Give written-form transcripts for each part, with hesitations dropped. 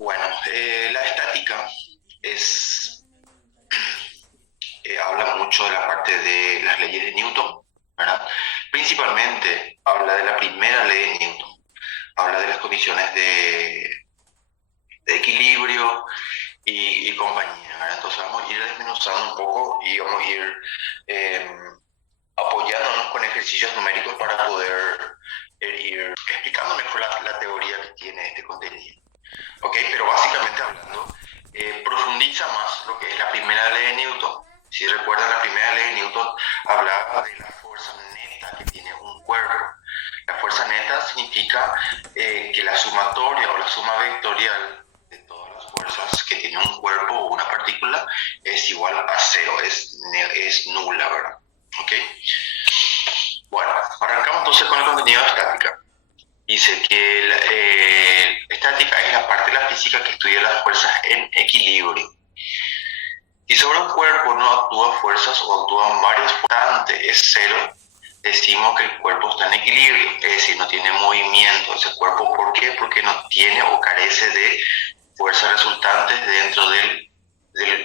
Bueno, la estática es, habla mucho de la parte de las leyes de Newton, ¿verdad? Principalmente habla de la primera ley de Newton, habla de las condiciones de equilibrio y compañía, ¿verdad? Entonces vamos a ir desmenuzando un poco y vamos a ir eh, apoyándonos con ejercicios numéricos para poder ir explicando mejor la teoría que tiene este contenido. ¿Ok? Pero básicamente hablando, profundiza más lo que es la primera ley de Newton. Si recuerdan, la primera ley de Newton hablaba de la fuerza neta que tiene un cuerpo. La fuerza neta significa que la sumatoria o la suma vectorial de todas las fuerzas que tiene un cuerpo o una partícula es igual a cero, es nula, ¿verdad? ¿Ok? Bueno, arrancamos entonces con el contenido de estática. Dice que estática es la parte de la física que estudia las fuerzas en equilibrio. Si sobre un cuerpo no actúa fuerzas o actúan varias fuerzas, es cero, decimos que el cuerpo está en equilibrio, es decir, no tiene movimiento. Ese cuerpo, ¿por qué? Porque no tiene o carece de fuerzas resultantes dentro del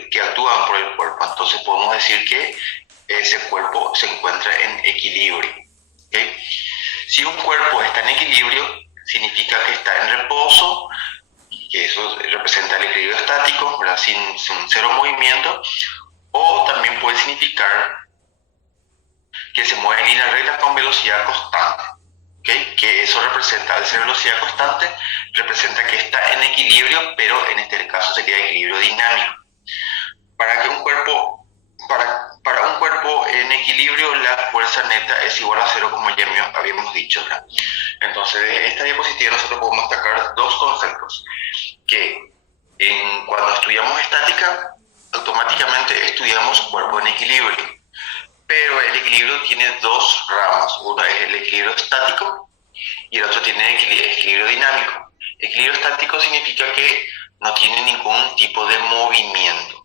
que actúan por el cuerpo. Entonces podemos decir que ese cuerpo se encuentra en equilibrio. ¿Okay? Si un cuerpo está en equilibrio, significa que está en reposo, que eso representa el equilibrio estático, ¿verdad? Sin cero movimiento, o también puede significar que se mueve en línea recta con velocidad constante. ¿Okay? Que eso representa, al ser velocidad constante, representa que está en equilibrio, pero en este caso sería equilibrio dinámico. Para que un cuerpo, para un cuerpo en equilibrio, la fuerza neta es igual a cero, como ya habíamos dicho, ¿verdad? Entonces, de esta diapositiva nosotros podemos destacar dos conceptos, que cuando estudiamos estática, automáticamente estudiamos cuerpo en equilibrio, pero el equilibrio tiene dos ramas, una es el equilibrio estático y el otro tiene el equilibrio dinámico. Equilibrio estático significa que no tiene ningún tipo de movimiento.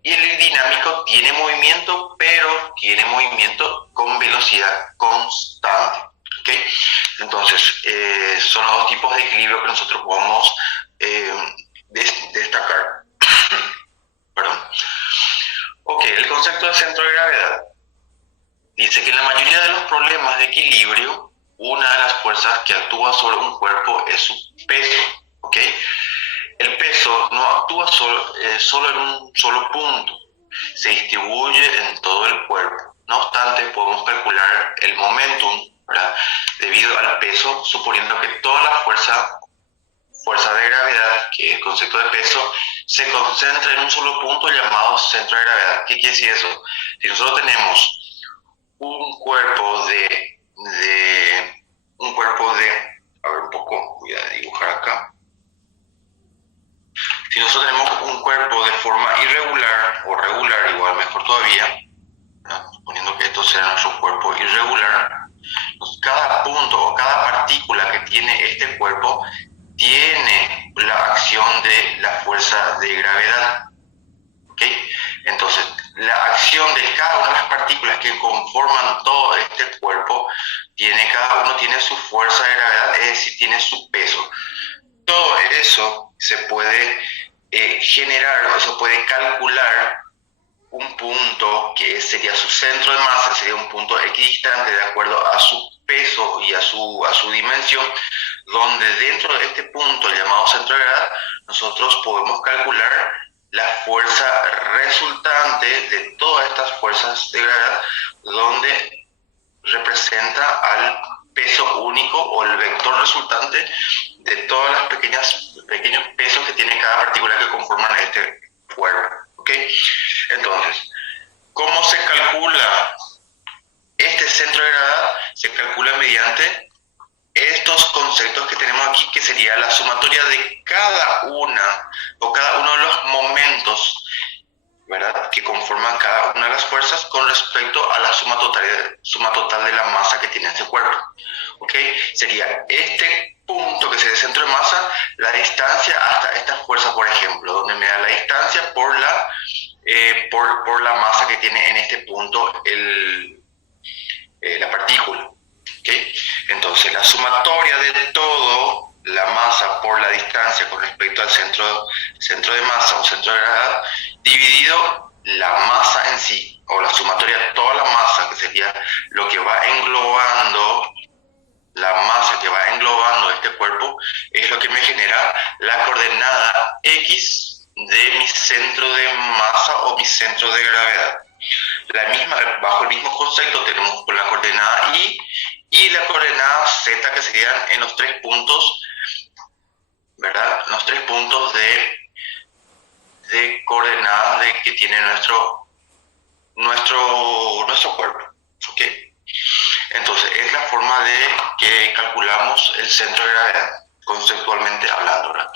Y el dinámico tiene movimiento, pero tiene movimiento con velocidad constante. ¿Okay? Entonces, son los dos tipos de equilibrio que nosotros podemos destacar. Perdón. Ok, el concepto de centro de gravedad. Dice que en la mayoría de los problemas de equilibrio, una de las fuerzas que actúa sobre un cuerpo es su peso. ¿Ok? El peso no actúa solo en un solo punto, se distribuye en todo el cuerpo. No obstante, podemos calcular el momentum, ¿verdad? Debido al peso, suponiendo que toda la fuerza de gravedad, que es el concepto de peso, se concentra en un solo punto llamado centro de gravedad. ¿Qué quiere decir eso? Si nosotros tenemos un cuerpo a ver un poco, voy a dibujar acá. Si nosotros tenemos un cuerpo de forma irregular o regular, igual mejor todavía, ¿no? Suponiendo que esto sea nuestro cuerpo irregular, pues cada punto o cada partícula que tiene este cuerpo tiene la acción de la fuerza de gravedad. ¿Okay? Entonces, la acción de cada una de las partículas que conforman todo este cuerpo, cada uno tiene su fuerza de gravedad, es decir, tiene su peso. Todo eso se puede generar o se puede calcular un punto que sería su centro de masa, sería un punto equidistante de acuerdo a su peso y a su dimensión, donde dentro de este punto llamado centro de gravedad nosotros podemos calcular la fuerza resultante de todas estas fuerzas de gravedad, donde representa al peso único o el vector resultante de todas las pequeños pesos que tiene cada partícula que conforman este cuerpo. ¿Okay? Entonces, ¿cómo se calcula este centro de gravedad? Se calcula mediante estos conceptos que tenemos aquí, que sería la sumatoria de cada uno de los momentos, ¿verdad?, que conforman cada una de las fuerzas con respecto a la suma total de la masa que tiene este cuerpo. ¿Okay? Sería este punto que sería el centro de masa, la distancia hasta esta fuerza, por ejemplo, donde me da la distancia por la masa que tiene en este punto la partícula. ¿Okay? Entonces, la sumatoria de todo la masa por la distancia con respecto al centro de masa o centro de gravedad, dividido la masa en sí, o la sumatoria de toda la masa, que sería lo que va englobando, la masa que va englobando este cuerpo, es lo que me genera la coordenada X de mi centro de masa o mi centro de gravedad. Bajo el mismo concepto tenemos la coordenada y la coordenada Z, que serían en los 3 puntos, ¿verdad? Los 3 puntos de coordenadas que tiene nuestro cuerpo, ¿ok? Entonces, es la forma de que calculamos el centro de gravedad, conceptualmente hablando, ¿verdad?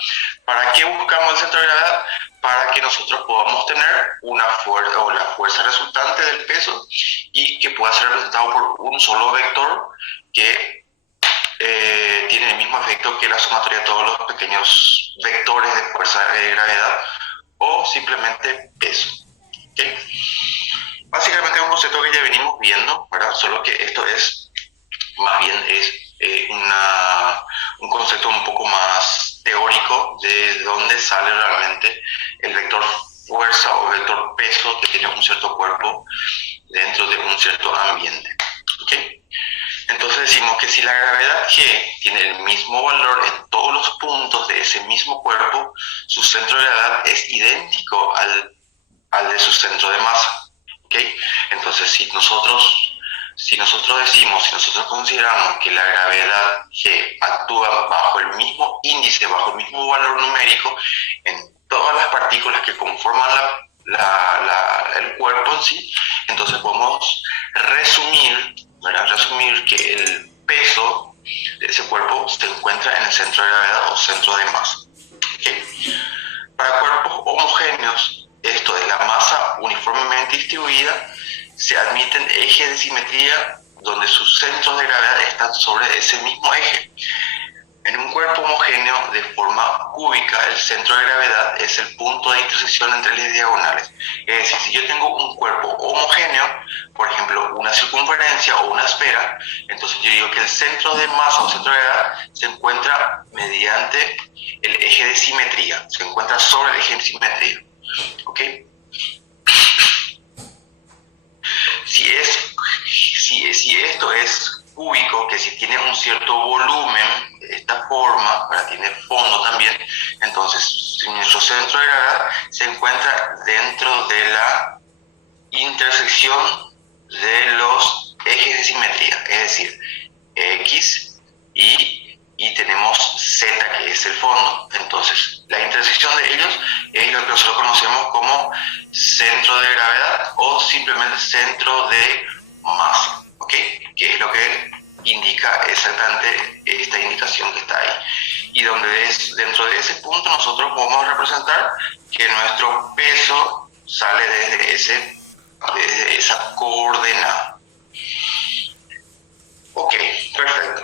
¿Para qué buscamos el centro de gravedad? Para que nosotros podamos tener una fuerza o la fuerza resultante del peso y que pueda ser representado por un solo vector que tiene el mismo efecto que la sumatoria de todos los pequeños vectores de fuerza de gravedad o simplemente peso, ¿okay? Básicamente es un concepto que ya venimos viendo, ¿verdad? Solo que esto es, más bien es un concepto un poco más teórico de dónde sale realmente el vector fuerza o vector peso que tiene un cierto cuerpo dentro de un cierto ambiente, ¿okay? Entonces decimos que si la gravedad G tiene el mismo valor en todos los puntos de ese mismo cuerpo, su centro de gravedad es idéntico al de su centro de masa, ¿okay? Entonces si nosotros consideramos que la gravedad G actúa bajo el mismo índice, bajo el mismo valor numérico en todas las partículas que conforman el cuerpo en sí, entonces podemos resumir que el peso de ese cuerpo se encuentra en el centro de gravedad o centro de masa, ¿okay? Para cuerpos homogéneos, esto es la masa uniformemente distribuida, se admiten ejes de simetría donde sus centros de gravedad están sobre ese mismo eje. En un cuerpo homogéneo de forma cúbica, el centro de gravedad es el punto de intersección entre las diagonales. Es decir, si yo tengo un cuerpo homogéneo, por ejemplo, una circunferencia o una esfera, entonces yo digo que el centro de masa o centro de gravedad se encuentra mediante el eje de simetría, se encuentra sobre el eje de simetría, ¿ok? Si esto es cúbico, que si tiene un cierto volumen de esta forma, para tiene fondo también, entonces si nuestro centro de gravedad se encuentra dentro de la intersección de los ejes de simetría, es decir, X y tenemos Z, que es el fondo. Entonces la intersección de ellos es lo que nosotros conocemos como centro de gravedad o simplemente centro de masa, ¿ok? Que es lo que indica exactamente esta indicación que está ahí. Y dentro de ese punto nosotros podemos representar que nuestro peso sale desde esa coordenada. Ok, perfecto.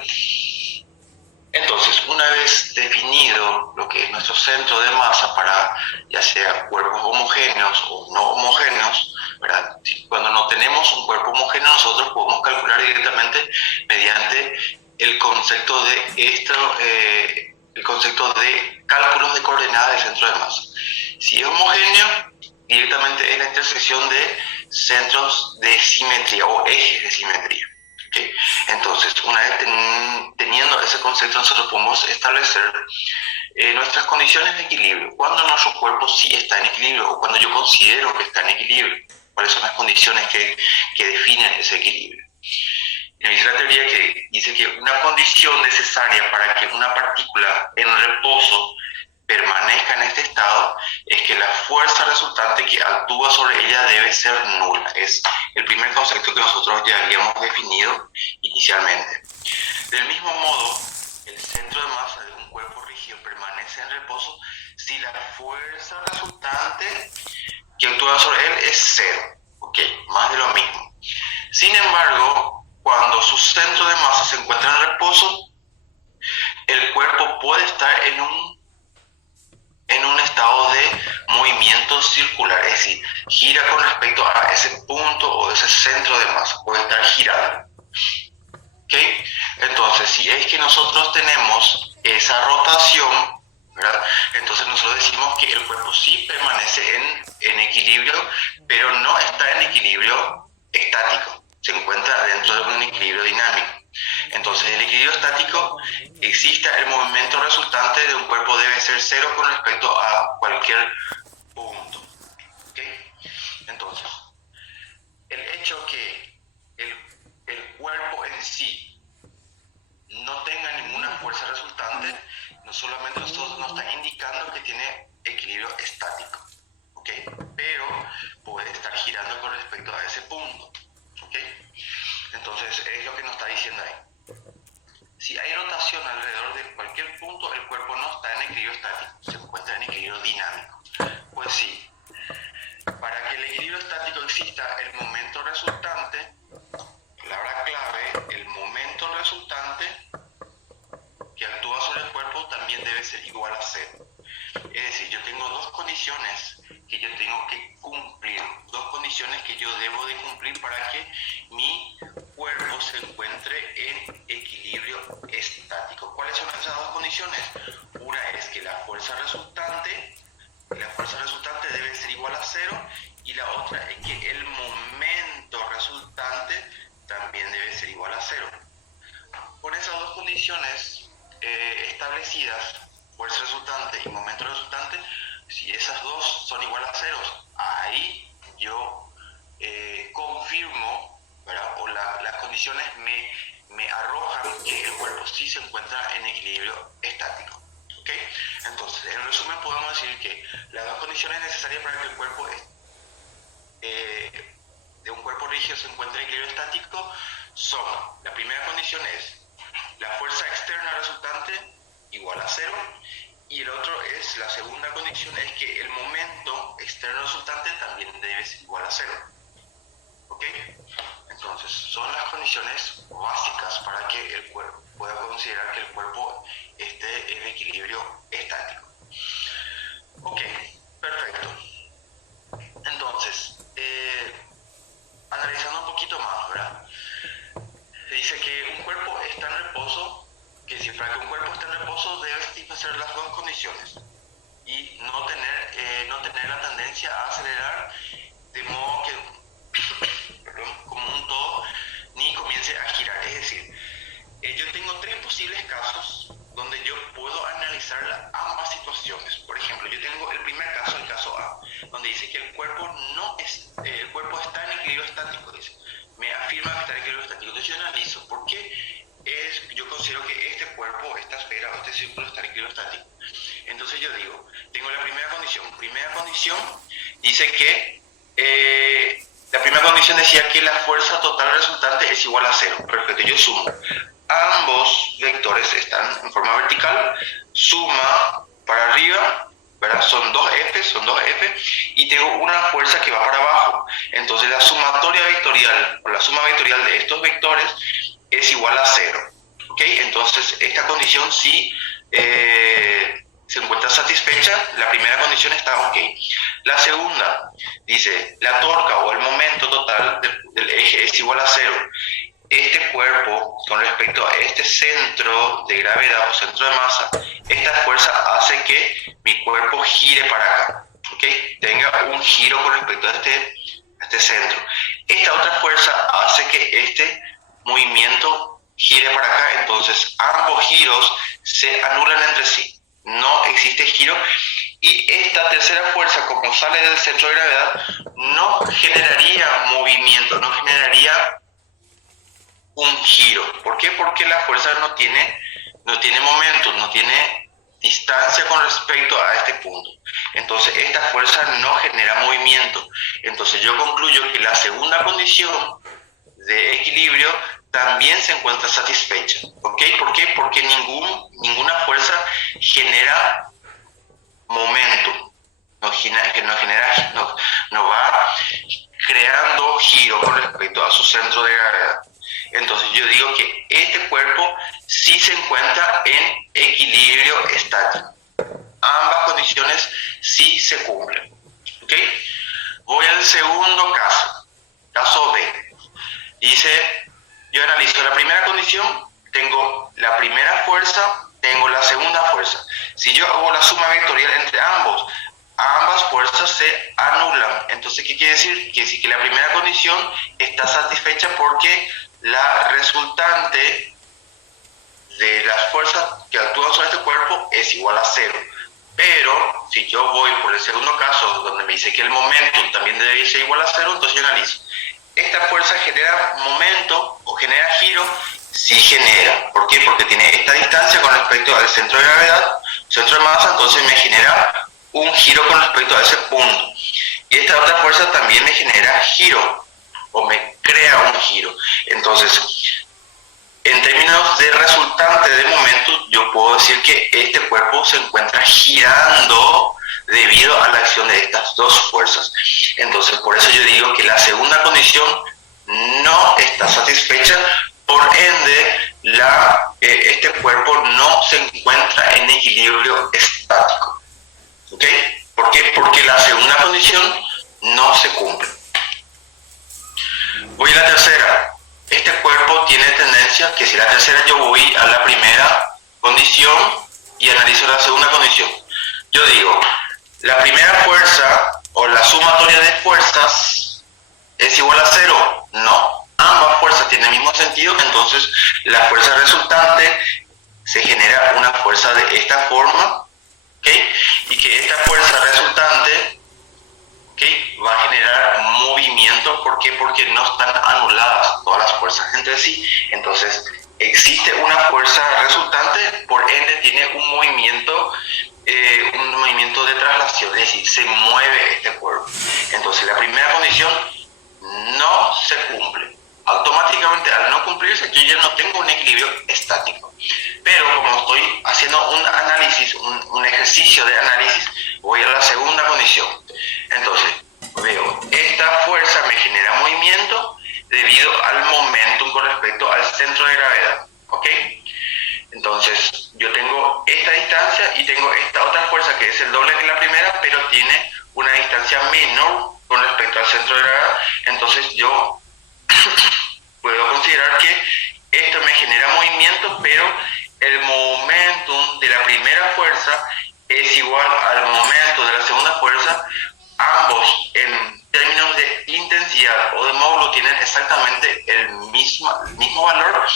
Entonces, una vez definido lo que es nuestro centro de masa para ya sea cuerpos homogéneos o no homogéneos, ¿verdad? Cuando no tenemos un cuerpo homogéneo, nosotros podemos calcular directamente mediante el concepto de cálculos de coordenadas del centro de masa. Si es homogéneo, directamente es la intersección de centros de simetría o ejes de simetría. ¿Okay? Entonces, una vez teniendo ese concepto, nosotros podemos establecer nuestras condiciones de equilibrio. Cuando nuestro cuerpo sí está en equilibrio o cuando yo considero que está en equilibrio. ¿Cuáles son las condiciones que definen ese equilibrio? Dice la teoría que dice que una condición necesaria para que una partícula en reposo permanezca en este estado es que la fuerza resultante que actúa sobre ella debe ser nula. Es el primer concepto que nosotros ya habíamos definido inicialmente. Del mismo modo, el centro de masa de un cuerpo rígido permanece en reposo si la fuerza resultante que actúa sobre él es cero. Ok, más de lo mismo. Sin embargo, cuando su centro de masa se encuentra en reposo, el cuerpo puede estar en un estado de movimiento circular, es decir, gira con respecto a ese punto o ese centro de masa, puede estar girando. ¿Okay? Entonces, si es que nosotros tenemos esa rotación, ¿verdad? Entonces nosotros decimos que el cuerpo sí permanece en equilibrio, pero no está en equilibrio estático, se encuentra dentro de un equilibrio dinámico. Entonces el equilibrio estático existe, el movimiento resultante de un cuerpo debe ser cero con respecto a cualquier punto. ¿Okay? Entonces, el hecho que el cuerpo en sí no tenga ninguna fuerza resultante, no solamente nos está indicando que tiene equilibrio estático, ¿okay? Pero puede estar girando con respecto a ese punto, ¿okay? Entonces es lo que nos está diciendo ahí. Si hay rotación alrededor de cualquier punto, el cuerpo no está en equilibrio estático, se encuentra en equilibrio dinámico. Pues sí, para que el equilibrio estático exista, el momento resultante, palabra clave, el momento resultante que actúa sobre el cuerpo también debe ser igual a cero. Es decir, yo tengo dos condiciones que yo tengo que cumplir, dos condiciones que yo debo de cumplir para que mi cuerpo se encuentre en equilibrio estático. ¿Cuáles son esas dos condiciones? Una es que la fuerza resultante debe ser igual a cero, y la otra es que el momento resultante también debe ser igual a cero. Con esas dos condiciones establecidas, fuerza resultante y momento resultante, si esas dos son igual a ceros, ahí yo confirmo, ¿verdad? O las condiciones me arrojan que el cuerpo sí se encuentra en equilibrio estático. ¿Okay? Entonces, en resumen, podemos decir que las dos condiciones necesarias para que el cuerpo de un cuerpo rígido se encuentre en equilibrio estático son: la primera condición es la fuerza externa resultante igual a cero, y la segunda condición es que el momento externo resultante también debe ser igual a cero. ¿Ok? Entonces, son las condiciones básicas para que el cuerpo pueda considerar que el cuerpo esté en equilibrio estático. Ok, perfecto. Entonces, analizando un poquito más, ¿verdad? Dice que un cuerpo está en reposo, que si para que un cuerpo esté en reposo debe satisfacer las dos condiciones y no tener la tendencia a acelerar de modo que como un todo, ni comience a girar. Es decir, yo tengo tres posibles casos donde yo puedo analizar ambas situaciones. Por ejemplo, yo tengo el primer caso, el caso A, donde dice que el cuerpo está en equilibrio estático, dice. Me afirma que está en equilibrio estático. Entonces yo analizo por qué yo considero que este cuerpo, esta esfera o este círculo está en equilibrio estático. Entonces yo digo, tengo la primera condición. Primera condición dice que la primera condición decía que la fuerza total resultante es igual a cero. Perfecto, yo sumo. Ambos vectores están en forma vertical, suma para arriba, ¿verdad? Son dos F, y tengo una fuerza que va para abajo. Entonces la sumatoria vectorial, o la suma vectorial de estos vectores es igual a cero. ¿Ok? Entonces esta condición sí se encuentra satisfecha, la primera condición está ok. La segunda dice, la torca o el momento total del eje es igual a cero. Este cuerpo, con respecto a este centro de gravedad o centro de masa, esta fuerza hace que mi cuerpo gire para acá, ¿ok? Tenga un giro con respecto a este centro. Esta otra fuerza hace que este movimiento gire para acá, entonces ambos giros se anulan entre sí. No existe giro, y esta tercera fuerza, como sale del centro de gravedad, no generaría movimiento, no generaría un giro. ¿Por qué? Porque la fuerza no tiene momento, no tiene distancia con respecto a este punto. Entonces esta fuerza no genera movimiento. Entonces yo concluyo que la segunda condición de equilibrio también se encuentra satisfecha. ¿Ok? ¿Por qué? Porque ninguna fuerza genera momento, no va creando giro con respecto a su centro de gravedad. Entonces yo digo que este cuerpo sí se encuentra en equilibrio estático. Ambas condiciones sí se cumplen. ¿Ok? Voy al segundo caso, caso B. Dice, yo analizo la primera condición, tengo la primera fuerza tengo la segunda fuerza. Si yo hago la suma vectorial entre ambas fuerzas se anulan. Entonces, ¿qué quiere decir? Que sí, que la primera condición está satisfecha porque la resultante de las fuerzas que actúan sobre este cuerpo es igual a 0. Pero si yo voy por el segundo caso, donde me dice que el momentum también debe ser igual a 0, entonces yo analizo. ¿Esta fuerza genera momento o genera giro? Sí genera. ¿Por qué? Porque tiene esta distancia con respecto al centro de gravedad, centro de masa, entonces me genera un giro con respecto a ese punto. Y esta otra fuerza también me genera giro, o me crea un giro. Entonces, en términos de resultante de momento, yo puedo decir que este cuerpo se encuentra girando debido a la acción de estas dos fuerzas. Entonces, por eso yo digo que la segunda condición no está satisfecha, por ende, este cuerpo no se encuentra en equilibrio estático. ¿Ok? ¿Por qué? Porque la segunda condición no se cumple. Voy a la tercera. Este cuerpo tiene tendencia que si la tercera yo voy a la primera condición y analizo la segunda condición. Yo digo, la primera fuerza o la sumatoria de fuerzas es igual a 0. No, ambas fuerzas tienen el mismo sentido, entonces la fuerza resultante se genera una fuerza de esta forma, ¿okay? Y que esta fuerza resultante, ¿okay?, va a generar movimiento. ¿Por qué? Porque no están anuladas todas las fuerzas entre sí. Entonces, existe una fuerza resultante, por ende tiene un movimiento de traslación, es decir, se mueve este cuerpo. Entonces, la primera condición no se cumple. Automáticamente, al no cumplirse, yo ya no tengo un equilibrio estático. Pero como estoy haciendo un análisis, un ejercicio de análisis, voy a la segunda condición. Entonces, veo, esta fuerza me genera movimiento debido al momentum con respecto al centro de gravedad. ¿Ok? Entonces, yo tengo esta distancia y tengo esta otra fuerza que es el doble que la primera, pero tiene una distancia menor con respecto al centro de gravedad. Entonces, yo puedo considerar que esto me genera movimiento, pero el momentum de la primera fuerza es igual al momento de la segunda fuerza. Ambos, en términos de intensidad o de módulo, tienen exactamente el mismo valor,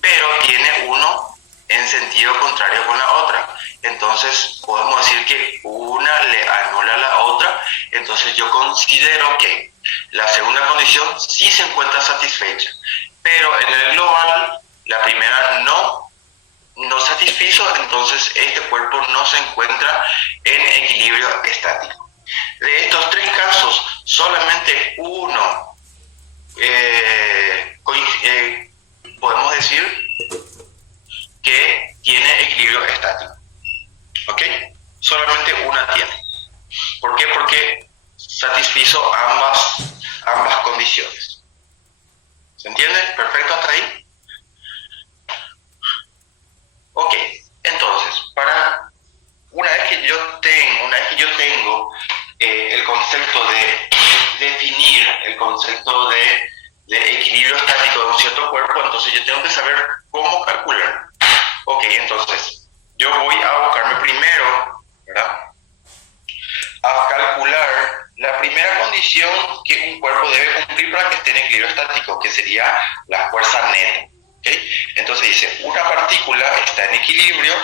pero tiene uno en sentido contrario con la otra. Entonces, podemos decir que una le anula a la otra. Entonces, yo considero que la segunda condición sí se encuentra satisfecha, pero en el global, la primera no satisfizo, entonces este cuerpo no se encuentra en equilibrio estático. De estos tres casos, solamente uno podemos decir que tiene equilibrio estático. ¿Ok? Solamente una tiene. ¿Por qué? Porque satisfizo ambas condiciones. ¿Se entiende? ¿Perfecto hasta ahí? Ok, entonces, una vez que yo tengo el concepto de definir el concepto de equilibrio estático de un cierto cuerpo, entonces yo tengo que saber cómo calcular. Ok, entonces, yo voy a abocarme primero, ¿verdad?, a calcular la primera condición que un cuerpo debe cumplir para que esté en equilibrio estático, que sería la fuerza neta. ¿Okay? Entonces dice, una partícula está en equilibrio,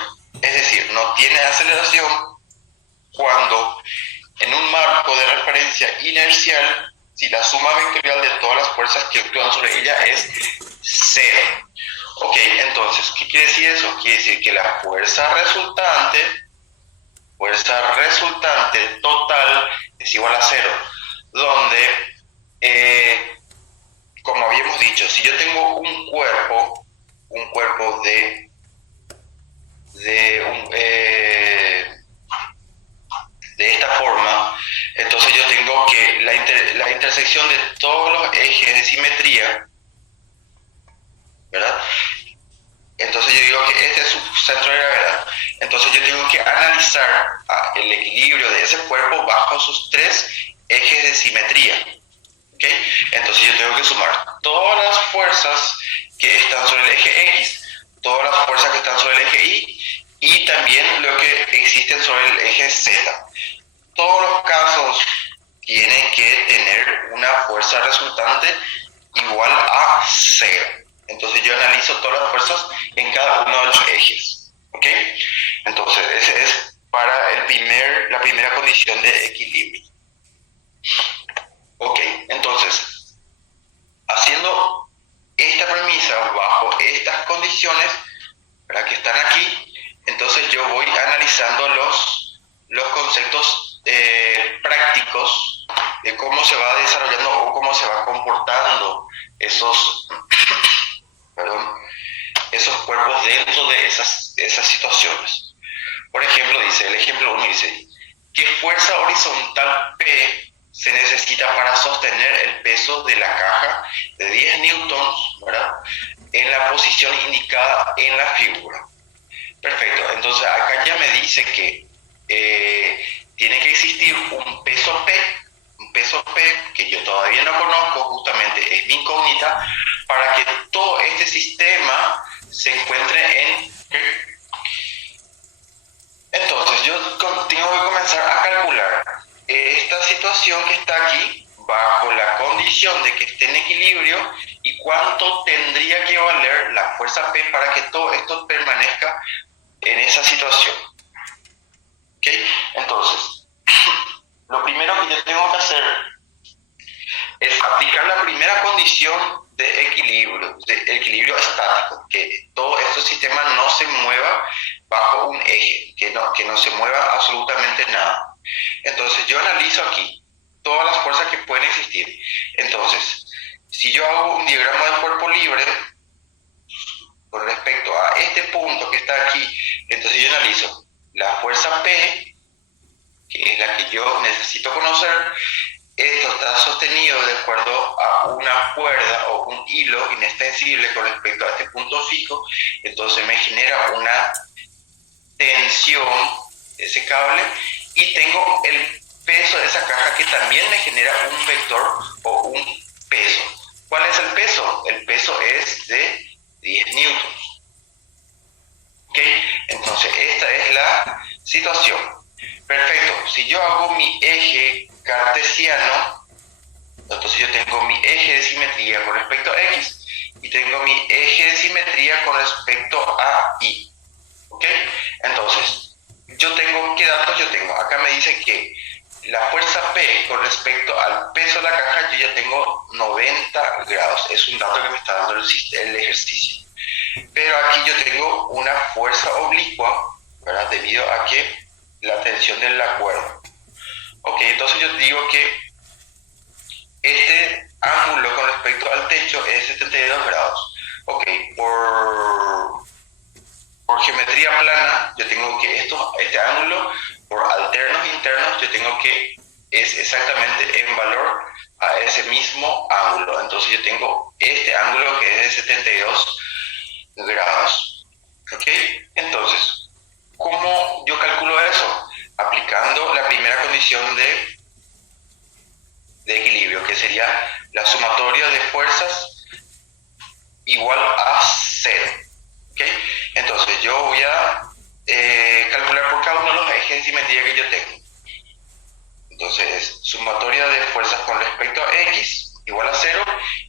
es decir, no tiene aceleración, cuando en un marco de referencia inercial, si la suma vectorial de todas las fuerzas que actúan sobre ella es 0. Ok, entonces, ¿qué quiere decir eso? Quiere decir que la fuerza resultante total es igual a 0, donde, como habíamos dicho, si yo tengo un cuerpo de esta forma, entonces yo tengo que la intersección de todos los ejes de simetría, ¿verdad? Entonces yo digo que este es su centro de gravedad. Entonces yo tengo que analizar el equilibrio de ese cuerpo bajo sus tres ejes de simetría. ¿Okay? Entonces yo tengo que sumar todas las fuerzas que están sobre el eje X, todas las fuerzas que están sobre el eje Y y también lo que existen sobre el eje Z. Todos los casos tienen que tener una fuerza resultante igual a 0. Entonces yo analizo todas las fuerzas en cada uno de los ejes. ¿Ok? Entonces ese es para la primera condición de equilibrio. Ok, entonces, haciendo esta premisa bajo estas condiciones, para que están aquí, entonces yo voy analizando los conceptos prácticos de cómo se va desarrollando o cómo se va comportando esos, esos cuerpos dentro de esas situaciones. Por ejemplo, dice, el ejemplo 1 dice, ¿qué fuerza horizontal P se necesita para sostener el peso de la caja de 10 newtons, ¿verdad?, en la posición indicada en la figura? Perfecto, entonces acá ya me dice que tiene que existir un peso P que yo todavía no conozco, justamente es mi incógnita, para que todo este sistema se encuentre en... Entonces yo tengo que comenzar a calcular esta situación que está aquí bajo la condición de que esté en equilibrio y cuánto tendría que valer la fuerza P para que todo esto permanezca en esa situación. ¿Ok? Entonces, lo primero que yo tengo que hacer es aplicar la primera condición de equilibrio estático, que todo este sistema no se mueva bajo un eje, que no se mueva absolutamente nada. Entonces yo analizo aquí todas las fuerzas que pueden existir. Entonces, si yo hago un diagrama de cuerpo libre con respecto a este punto que está aquí, entonces yo analizo la fuerza P, que es la que yo necesito conocer. Esto está sostenido de acuerdo a una cuerda o un hilo inextensible con respecto a este punto fijo, entonces me genera una tensión ese cable y tengo el peso de esa caja que también me genera un vector o un peso. ¿Cuál es el peso? El peso es de 10 newtons. ¿Ok? Entonces esta es la situación. Perfecto, si yo hago mi eje cartesiano, entonces yo tengo mi eje de simetría con respecto a X y tengo mi eje de simetría con respecto a Y. ¿Ok? Entonces, ¿qué datos yo tengo? Acá me dice que la fuerza P con respecto al peso de la caja, yo ya tengo 90 grados. Es un dato que me está dando el ejercicio. Pero aquí yo tengo una fuerza oblicua, ¿verdad?, debido a que la tensión de la cuerda. Ok, entonces yo digo que este ángulo con respecto al techo es 72 grados. Ok, por geometría plana, yo tengo que este ángulo, por alternos internos, yo tengo que es exactamente en valor a ese mismo ángulo. Entonces yo tengo este ángulo que es de 72 grados. ¿Ok? Entonces, ¿cómo yo calculo eso? Aplicando la primera condición de equilibrio, que sería la sumatoria de fuerzas igual a 0. ¿Ok? Entonces yo voy a calcular por cada uno de los ejes de simetría que yo tengo. Entonces, sumatoria de fuerzas con respecto a X igual a 0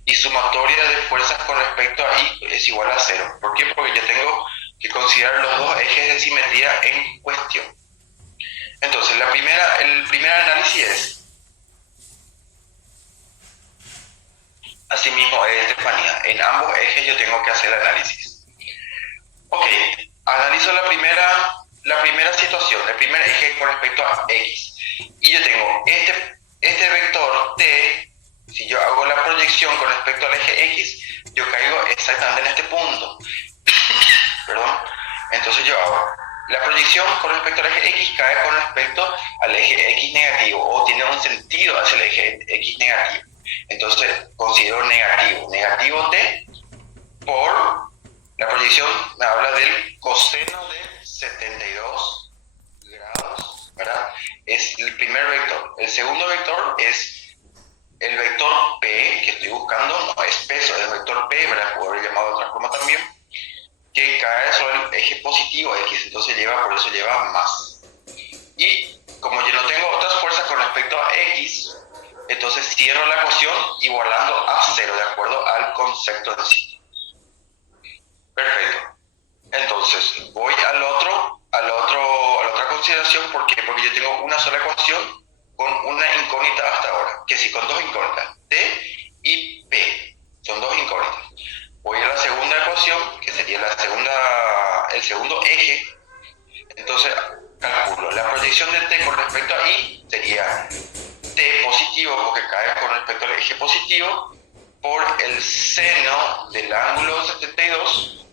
y sumatoria de fuerzas con respecto a Y es igual a 0. ¿Por qué? Porque yo tengo que considerar los dos ejes de simetría en cuestión. Entonces, el primer análisis es, asimismo, Estefanía, en ambos ejes yo tengo que hacer el análisis. Ok, analizo la primera situación, el primer eje con respecto a X. Y yo tengo este vector T, si yo hago la proyección con respecto al eje X, yo caigo exactamente en este punto. Perdón. Entonces yo hago la proyección con respecto al eje X cae con respecto al eje X negativo o tiene un sentido hacia el eje X negativo. Entonces considero negativo T por la proyección me habla del coseno de 72 grados, ¿verdad? Es el primer vector. El segundo vector es el vector P que estoy buscando, no es peso, es vector P, ¿verdad? Puedo haber llamado de otra forma también. que cae sobre el eje positivo X, entonces por eso lleva más. Y como yo no tengo otras fuerzas con respecto a X, entonces cierro la ecuación igualando a cero, de acuerdo al concepto de sí. Perfecto. Entonces, voy a la otra consideración. ¿Por qué? Porque yo tengo una sola ecuación con una incógnita hasta ahora, que sí, con dos incógnitas, T y P, son dos incógnitas. Voy a la segunda ecuación, que sería el segundo eje. Entonces, calculo la proyección de T con respecto a I, sería T positivo, porque cae con respecto al eje positivo, por el seno del ángulo 72,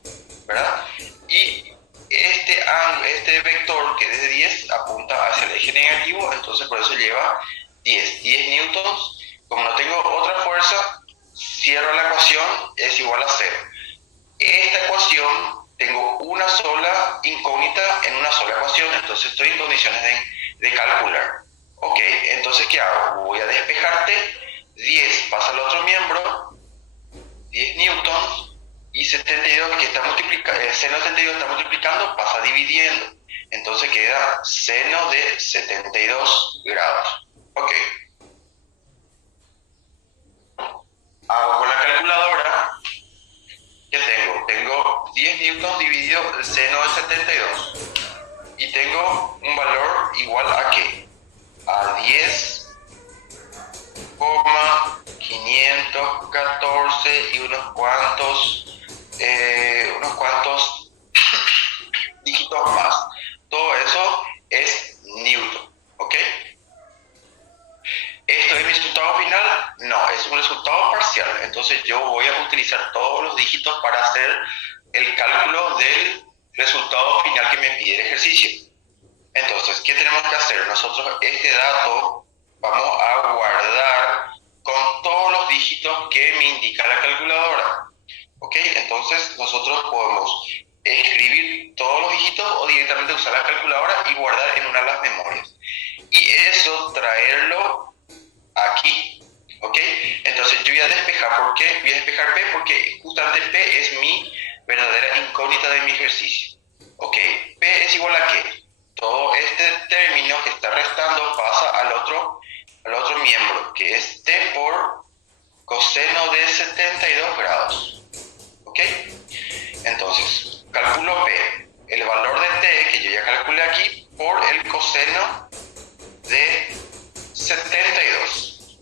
¿verdad? Y este vector que es de 10 apunta hacia el eje negativo, entonces por eso lleva 10 newtons. Como no tengo otra fuerza, cierro la ecuación, es igual a 0. Esta ecuación tengo una sola incógnita en una sola ecuación, entonces estoy en condiciones de calcular. Ok, entonces ¿qué hago? Voy a despejarte, 10 pasa al otro miembro, 10 newtons, y 72 que está seno de 72 está multiplicando, pasa dividiendo. Entonces queda seno de 72 grados. Ok. Hago con la calculadora. ¿Qué tengo? Tengo 10 newtons dividido el seno de 72. Y tengo un valor igual a ¿qué? A 10,514 y unos cuantos dígitos más. Todo eso es newton, ¿ok? ¿Esto es mi resultado final? No, es un resultado parcial. Entonces yo voy a utilizar todos los dígitos para hacer el cálculo del resultado final que me pide el ejercicio. Entonces, ¿qué tenemos que hacer? Nosotros este dato vamos a guardar con todos los dígitos que me indica la calculadora. ¿Ok? Entonces nosotros podemos escribir todos los dígitos o directamente usar la calculadora y guardar en una de las memorias. Y eso traerlo aquí. ¿Ok? Entonces yo voy a despejar. ¿Por qué? Voy a despejar P porque justamente P es mi verdadera incógnita de mi ejercicio. ¿Ok? P es igual a ¿qué? Todo este término que está restando pasa al otro miembro, que es T por coseno de 72 grados. ¿Ok? Entonces, calculo P, el valor de T que yo ya calculé aquí, por el coseno de 72.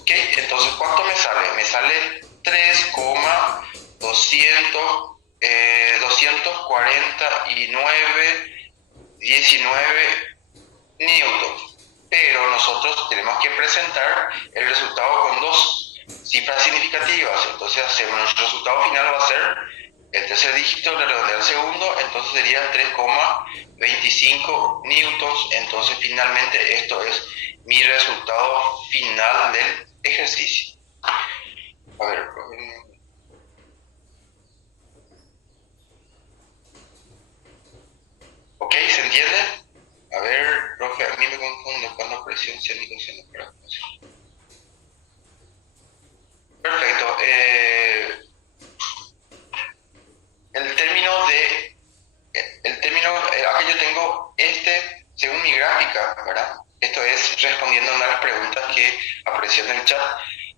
¿Ok? Entonces, ¿cuánto me sale? Me sale 249,19 newtons. Pero nosotros tenemos que presentar el resultado con dos cifras significativas. Entonces nuestro resultado final va a ser el tercer dígito, le redondea al segundo, entonces sería 3,25 newtons. Entonces finalmente esto es mi resultado final del ejercicio. A ver, ¿ok? ¿Se entiende? A ver, profe, a mí me confunde cuando presión sea mi coseno para función. Perfecto. Acá yo tengo según mi gráfica, ¿verdad? Esto es respondiendo a una de las preguntas que apareció en el chat.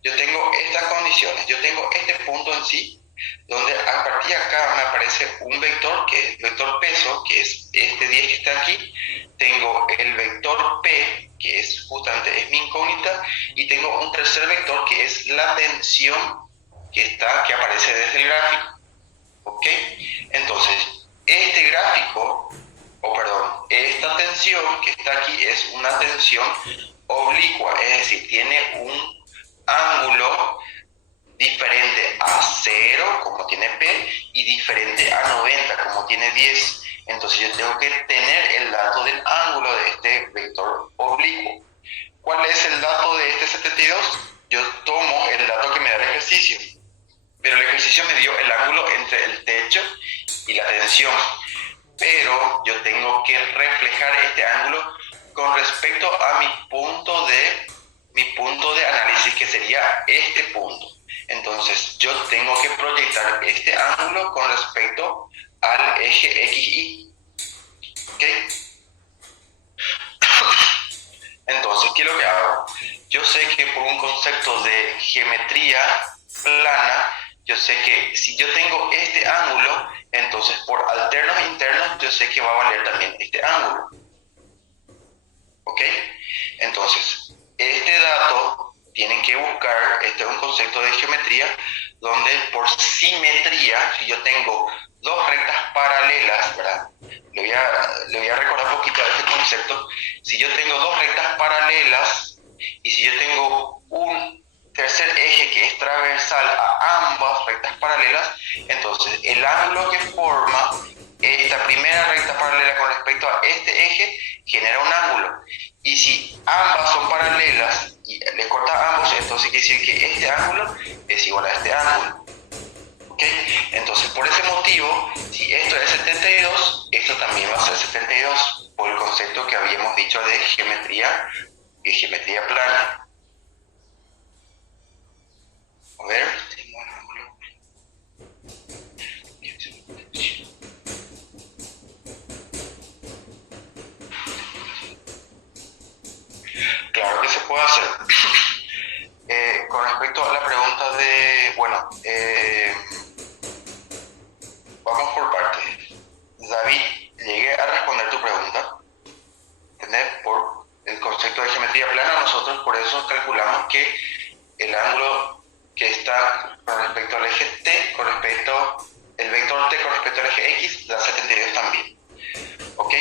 Yo tengo estas condiciones, yo tengo este punto en sí, donde a partir de acá me aparece un vector, que es el vector peso, que es este 10 que está aquí. Tengo el vector P, que es justamente mi incógnita, y tengo un tercer vector que es la tensión que aparece desde el gráfico. ¿Ok? Entonces, este gráfico, esta tensión que está aquí es una tensión oblicua, es decir, tiene un ángulo diferente a 0, como tiene P, y diferente a 90, como tiene 10. Entonces yo tengo que tener el dato del ángulo de este vector oblicuo. ¿Cuál es el dato de este 72? Yo tomo el dato que me da el ejercicio, pero el ejercicio me dio el ángulo entre el techo y la tensión, pero yo tengo que reflejar este ángulo con respecto a mi punto de análisis, que sería este punto. Entonces yo tengo que proyectar este ángulo con respecto al eje XY. ¿Ok? Entonces, ¿qué es lo que hago? Yo sé que por un concepto de geometría plana, yo sé que si yo tengo este ángulo, entonces por alternos e internos, yo sé que va a valer también este ángulo. ¿Ok? Entonces, este dato tienen que buscar, este es un concepto de geometría, donde por simetría, si yo tengo dos rectas paralelas, ¿verdad? Le voy a recordar un poquito de este concepto. Si yo tengo dos rectas paralelas y si yo tengo un tercer eje que es transversal a ambas rectas paralelas, entonces el ángulo que forma esta primera recta paralela con respecto a este eje genera un ángulo. Y si ambas son paralelas y le corta a ambos, entonces quiere decir que este ángulo es igual a este ángulo. ¿Okay? Entonces, por ese motivo, si esto es 72, esto también va a ser 72, por el concepto que habíamos dicho de geometría y geometría plana. A ver. Claro que se puede hacer. Con respecto a la pregunta de, bueno, vamos por partes. David, llegué a responder tu pregunta. ¿Entendés? Por el concepto de geometría plana, nosotros por eso calculamos que el ángulo que está con respecto al eje T, con respecto, el vector T con respecto al eje X, da 72 también. ¿Ok?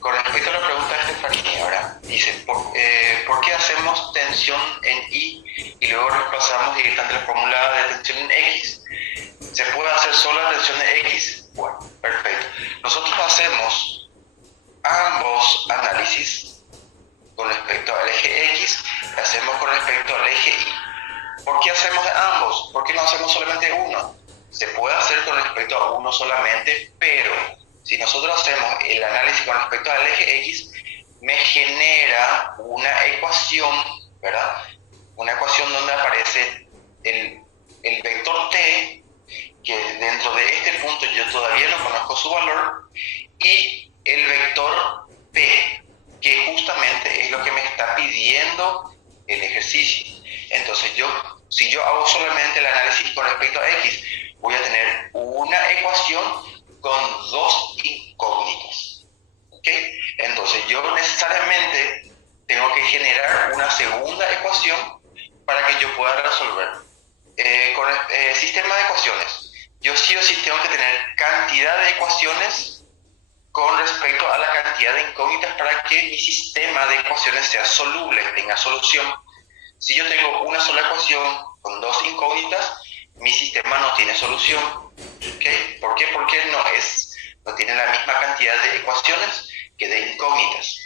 Con respecto a la pregunta de Estefanía, ahora dice, ¿por qué hacemos tensión en Y y luego reemplazamos directamente la fórmula de tensión en X? ¿Se puede hacer solo la tensión de X? Bueno, perfecto. Nosotros hacemos ambos análisis con respecto al eje X, hacemos con respecto al eje Y. ¿Por qué hacemos ambos? ¿Por qué no hacemos solamente uno? Se puede hacer con respecto a uno solamente, pero si nosotros hacemos el análisis con respecto al eje X, me genera una ecuación, ¿verdad? Una ecuación donde aparece el vector T, que dentro de este punto yo todavía no conozco su valor, y el vector P, que justamente es lo que me está pidiendo el ejercicio. Entonces si yo hago solamente el análisis con respecto a X, voy a tener una ecuación con dos incógnitas. ¿Okay? Entonces yo necesariamente tengo que generar una segunda ecuación para que yo pueda resolver. Con el sistema de ecuaciones, yo sí o sí tengo que tener cantidad de ecuaciones con respecto a la cantidad de incógnitas para que mi sistema de ecuaciones sea soluble, tenga solución. Si yo tengo una sola ecuación con dos incógnitas, mi sistema no tiene solución. ¿Okay? ¿Por qué? Porque no tiene la misma cantidad de ecuaciones que de incógnitas.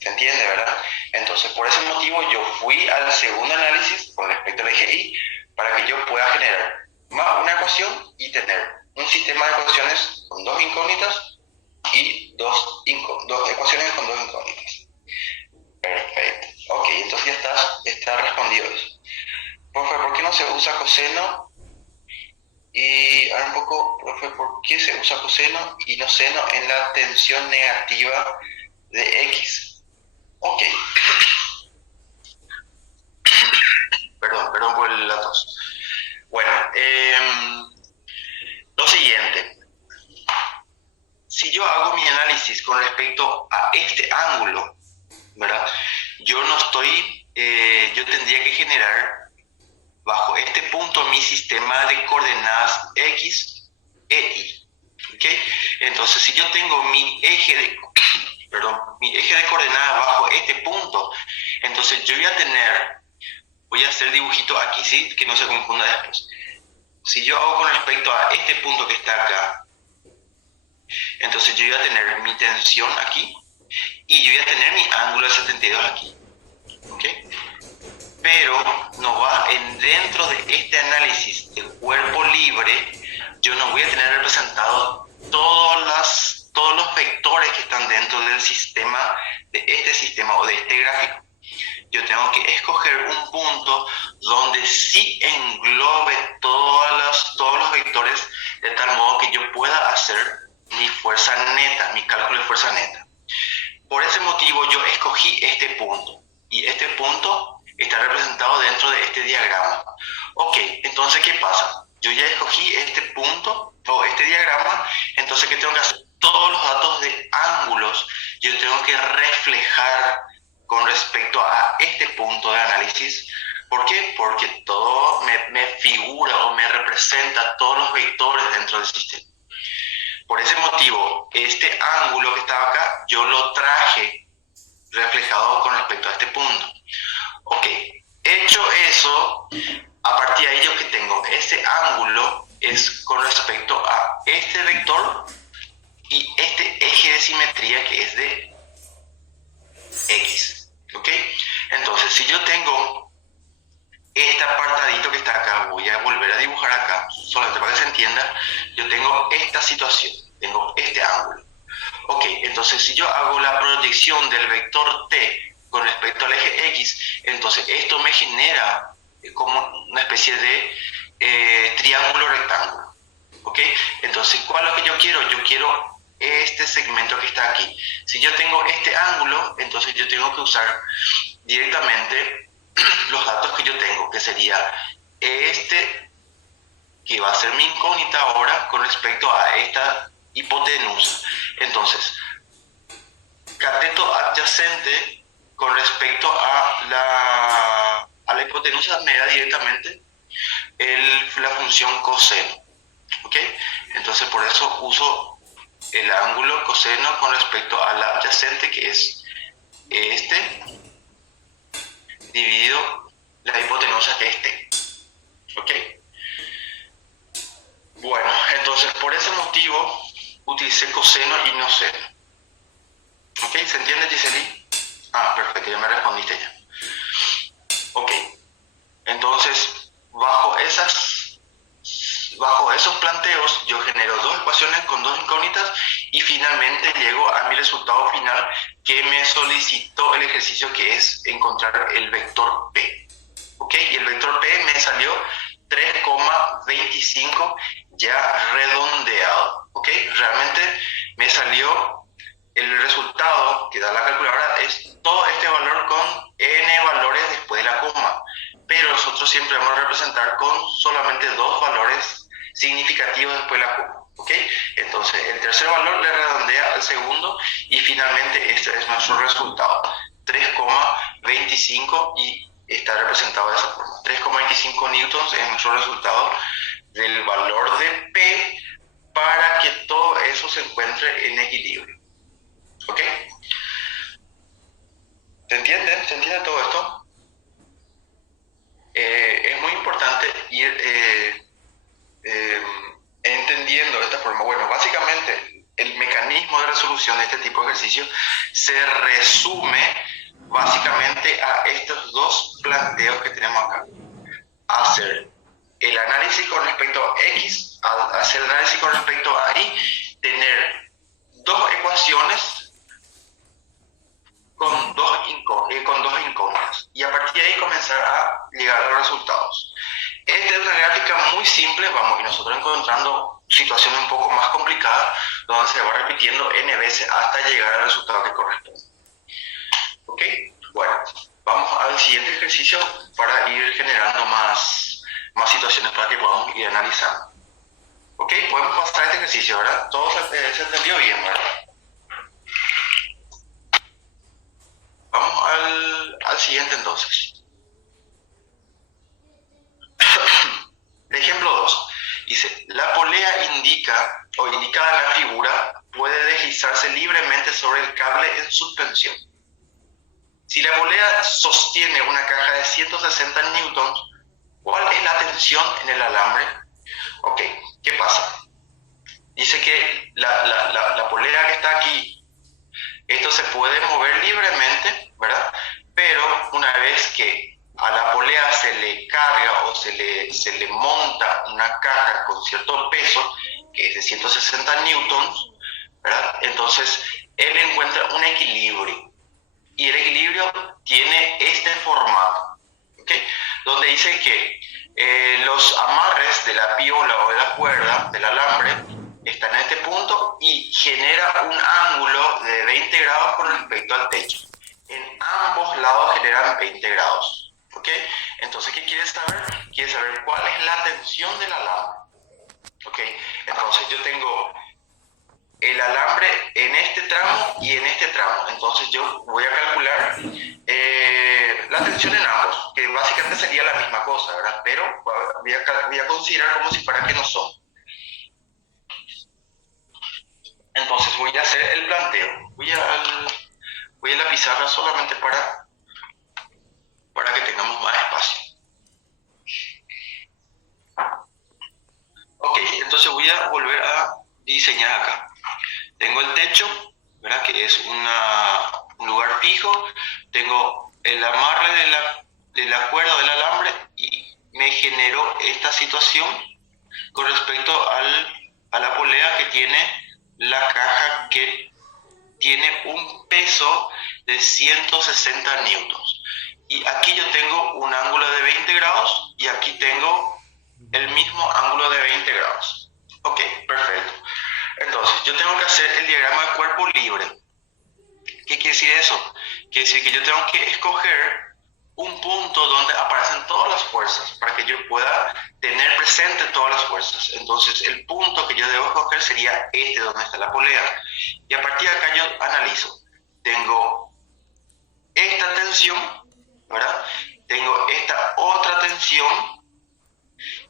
¿Se entiende, verdad? Entonces, por ese motivo, yo fui al segundo análisis con respecto al eje Y para que yo pueda generar más una ecuación y tener un sistema de ecuaciones con dos incógnitas y dos ecuaciones con dos incógnitas. Perfecto. Ok, entonces ya está respondido eso. Profe, ¿por qué no se usa coseno? Y ahora un poco, profe, ¿por qué se usa coseno y no seno en la tensión negativa de X? Ok. Perdón por la tos. Bueno, lo siguiente. Si yo hago mi análisis con respecto a este ángulo, ¿verdad? Yo tendría que generar bajo este punto mi sistema de coordenadas X e Y. ¿Okay? Entonces, si yo tengo mi eje de coordenadas bajo este punto, entonces yo voy a hacer dibujito aquí, ¿sí? Que no se confunda después. Si yo hago con respecto a este punto que está acá, entonces yo voy a tener mi tensión aquí y yo voy a tener mi ángulo de 72 aquí. ¿Ok? Pero dentro de este análisis de cuerpo libre, yo no voy a tener representado todos los vectores que están dentro del sistema, de este sistema o de este gráfico. yo tengo que escoger un punto donde sí englobe todos los vectores, de tal modo que yo pueda hacer mi fuerza neta, mi cálculo de fuerza neta. Por ese motivo yo escogí este punto, y este punto está representado dentro de este diagrama. Ok, entonces ¿qué pasa? Yo ya escogí este punto o este diagrama, entonces ¿qué tengo que hacer? Todos los datos de ángulos yo tengo que reflejar con respecto a este punto de análisis. ¿Por qué? Porque todo me figura o me representa todos los vectores dentro del sistema. Por ese motivo, este ángulo que estaba acá, yo lo traje reflejado con respecto a este punto. Ok, hecho eso, a partir de ahí yo que tengo, ese ángulo es con respecto a este vector y este eje de simetría que es de X. ¿Ok? Entonces, si yo tengo este apartadito que está acá, voy a volver a dibujar acá, solamente para que se entienda, yo tengo esta situación, tengo este ángulo. Ok, entonces si yo hago la proyección del vector t con respecto al eje x, entonces esto me genera como una especie de triángulo rectángulo. Ok, entonces ¿cuál es lo que yo quiero? Yo quiero este segmento que está aquí. Si yo tengo este ángulo, entonces yo tengo que usar directamente los datos que yo tengo, que sería este, que va a ser mi incógnita ahora con respecto a esta hipotenusa. Entonces, cateto adyacente con respecto a la hipotenusa me da directamente la función coseno. ¿Ok? Entonces, por eso uso el ángulo coseno con respecto al adyacente, que es este, dividido la hipotenusa que es t. ¿Ok? Bueno, entonces por ese motivo utilicé coseno y no seno. ¿Ok? ¿Se entiende, Giseli? Ah, perfecto, ya me respondiste ya. Ok, entonces bajo esos planteos yo genero dos ecuaciones con dos incógnitas y finalmente llego a mi resultado final que me solicitó el ejercicio, que es encontrar el vector P. ¿Ok? Y el vector P me salió 3,25 ya redondeado. ¿Ok? Realmente me salió el resultado que da la calculadora es todo este valor con n valores después de la coma, pero nosotros siempre vamos a representar con solamente dos valores significativos después de la coma. ¿Ok? Entonces el tercer valor le redondea al segundo y finalmente este es nuestro resultado, 3,25, y está representado de esa forma. 3,25 newtons es nuestro resultado del valor de P para que todo eso se encuentre en equilibrio. ¿Ok? ¿Se entiende? ¿Se entiende todo esto? Es muy importante ir entendiendo de esta forma. Bueno, básicamente el mecanismo de resolución de este tipo de ejercicio se resume básicamente a estos dos planteos que tenemos acá. Hacer el análisis con respecto a X, hacer el análisis con respecto a Y, tener dos ecuaciones con dos incógnitas y a partir de ahí comenzar a llegar a los resultados. Esta es una gráfica muy simple, vamos, y nosotros encontrando situaciones un poco más complicadas donde se va repitiendo n veces hasta llegar al resultado que corresponde. ¿Ok? Bueno, vamos al siguiente ejercicio para ir generando más situaciones para que podamos ir analizando. ¿Ok? Podemos pasar a este ejercicio, ¿verdad? Todo se entendió bien, ¿verdad? Vamos al siguiente entonces. Ejemplo 2. Dice, la polea indicada en la figura puede deslizarse libremente sobre el cable en suspensión. Si la polea sostiene una caja de 160 newtons, ¿cuál es la tensión en el alambre? Ok, ¿qué pasa? Dice que la polea que está aquí, esto se puede mover libremente, ¿verdad? Pero una vez que a la polea se le carga o se le monta una caja con cierto peso, que es de 160 newtons, ¿verdad? Entonces él encuentra un equilibrio. Y el equilibrio tiene este formato, ¿ok? Donde dice que los amarres de la piola o de la cuerda, del alambre, están en este punto y genera un ángulo de 20 grados con respecto al techo. En ambos lados generan 20 grados, ¿ok? Entonces, ¿qué quieres saber? Quieres saber cuál es la tensión del alambre, ¿ok? Entonces, yo tengo el alambre en este tramo y en este tramo. Entonces yo voy a calcular la tensión en ambos, que básicamente sería la misma cosa, ¿verdad? Pero voy a considerar como si fuera que no son. Entonces voy a hacer el planteo. Voy a la pizarra solamente para que tengamos más espacio. Ok, entonces voy a volver a diseñar acá. Tengo el techo, ¿verdad? Que es un lugar fijo. Tengo el amarre de la cuerda del alambre y me generó esta situación con respecto a la polea que tiene la caja, que tiene un peso de 160 newtons. Y aquí yo tengo un ángulo de 20 grados y aquí tengo el mismo ángulo de 20 grados. Ok, perfecto. Entonces, yo tengo que hacer el diagrama de cuerpo libre. ¿Qué quiere decir eso? Quiere decir que yo tengo que escoger un punto donde aparecen todas las fuerzas para que yo pueda tener presente todas las fuerzas. Entonces, el punto que yo debo escoger sería este, donde está la polea. Y a partir de acá yo analizo. Tengo esta tensión, ¿verdad? Tengo esta otra tensión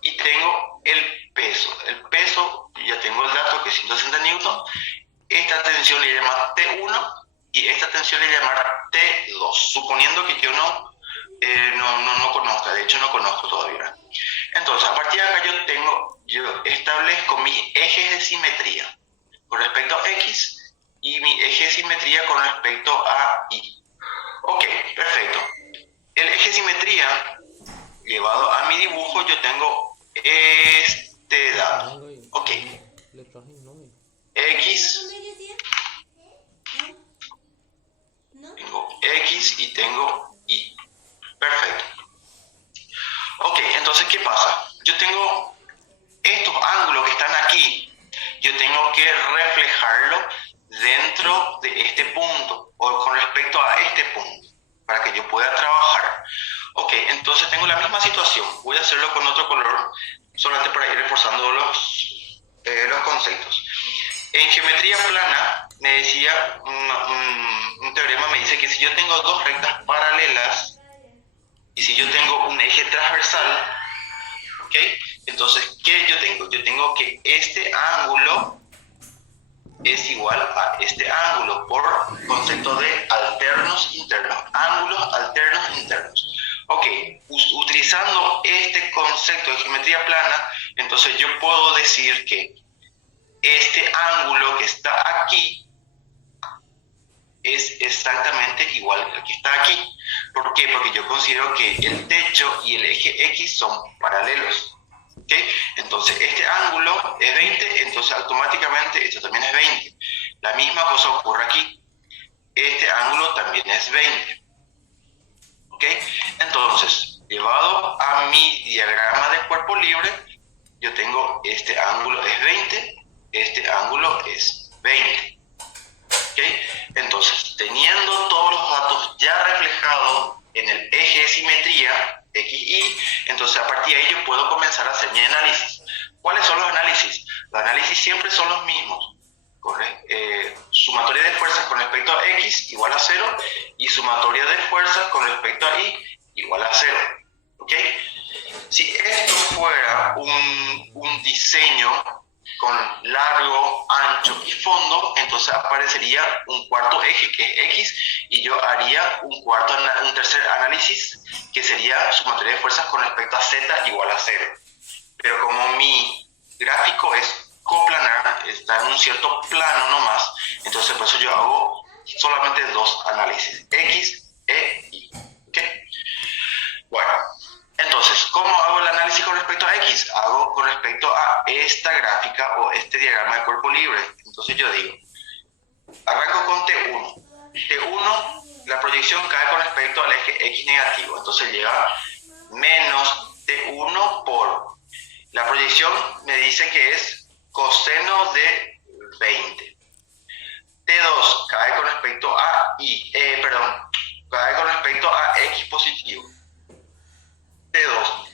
y tengo el peso. El peso, ya tengo el dato que es 160 newton. Esta tensión le llama T1 y esta tensión le llama T2, suponiendo que yo no conozca, de hecho no conozco todavía. Entonces, a partir de acá yo establezco mis ejes de simetría con respecto a X y mi eje de simetría con respecto a Y. Ok, perfecto. El eje de simetría llevado a mi dibujo, yo tengo este dato. Ok. X. Tengo X y tengo Y. Perfecto. Ok, entonces, ¿qué pasa? Yo tengo estos ángulos que están aquí, yo tengo que reflejarlo dentro de este punto o con respecto a este punto para que yo pueda trabajar. Ok, entonces tengo la misma situación. Voy a hacerlo con otro color solamente para ir reforzando los conceptos. En geometría plana me decía un teorema, me dice que si yo tengo dos rectas paralelas y si yo tengo un eje transversal, ¿ok? Entonces, ¿qué yo tengo? Yo tengo que este ángulo es igual a este ángulo por concepto de alternos internos, ángulos alternos internos. Ok, utilizando este concepto de geometría plana, entonces yo puedo decir que este ángulo que está aquí es exactamente igual al que está aquí. ¿Por qué? Porque yo considero que el techo y el eje X son paralelos. ¿Okay? Entonces este ángulo es 20, entonces automáticamente esto también es 20. La misma cosa ocurre aquí. Este ángulo también es 20. ¿Ok? Entonces, llevado a mi diagrama de cuerpo libre, yo tengo este ángulo es 20, este ángulo es 20. ¿Ok? Entonces, teniendo todos los datos ya reflejados en el eje de simetría, X, Y, entonces a partir de ahí yo puedo comenzar a hacer mi análisis. ¿Cuáles son los análisis? Los análisis siempre son los mismos. Sumatoria de fuerzas con respecto a X igual a 0 y sumatoria de fuerzas con respecto a Y igual a 0. ¿Ok? Si esto fuera un diseño con largo, ancho y fondo, entonces aparecería un cuarto eje que es X y yo haría un tercer análisis que sería sumatoria de fuerzas con respecto a Z igual a 0. Pero como mi gráfico es coplanar, está en un cierto plano nomás, entonces por eso yo hago solamente dos análisis, X e Y. ¿Okay? Bueno, entonces, ¿cómo hago el análisis con respecto a X? Hago con respecto a esta gráfica o este diagrama de cuerpo libre. Entonces yo digo, arranco con T1. T1 la proyección cae con respecto al eje X negativo, entonces llega menos T1 por, la proyección me dice que es coseno de 20. T2 cae con respecto a cae con respecto a X positivo. T2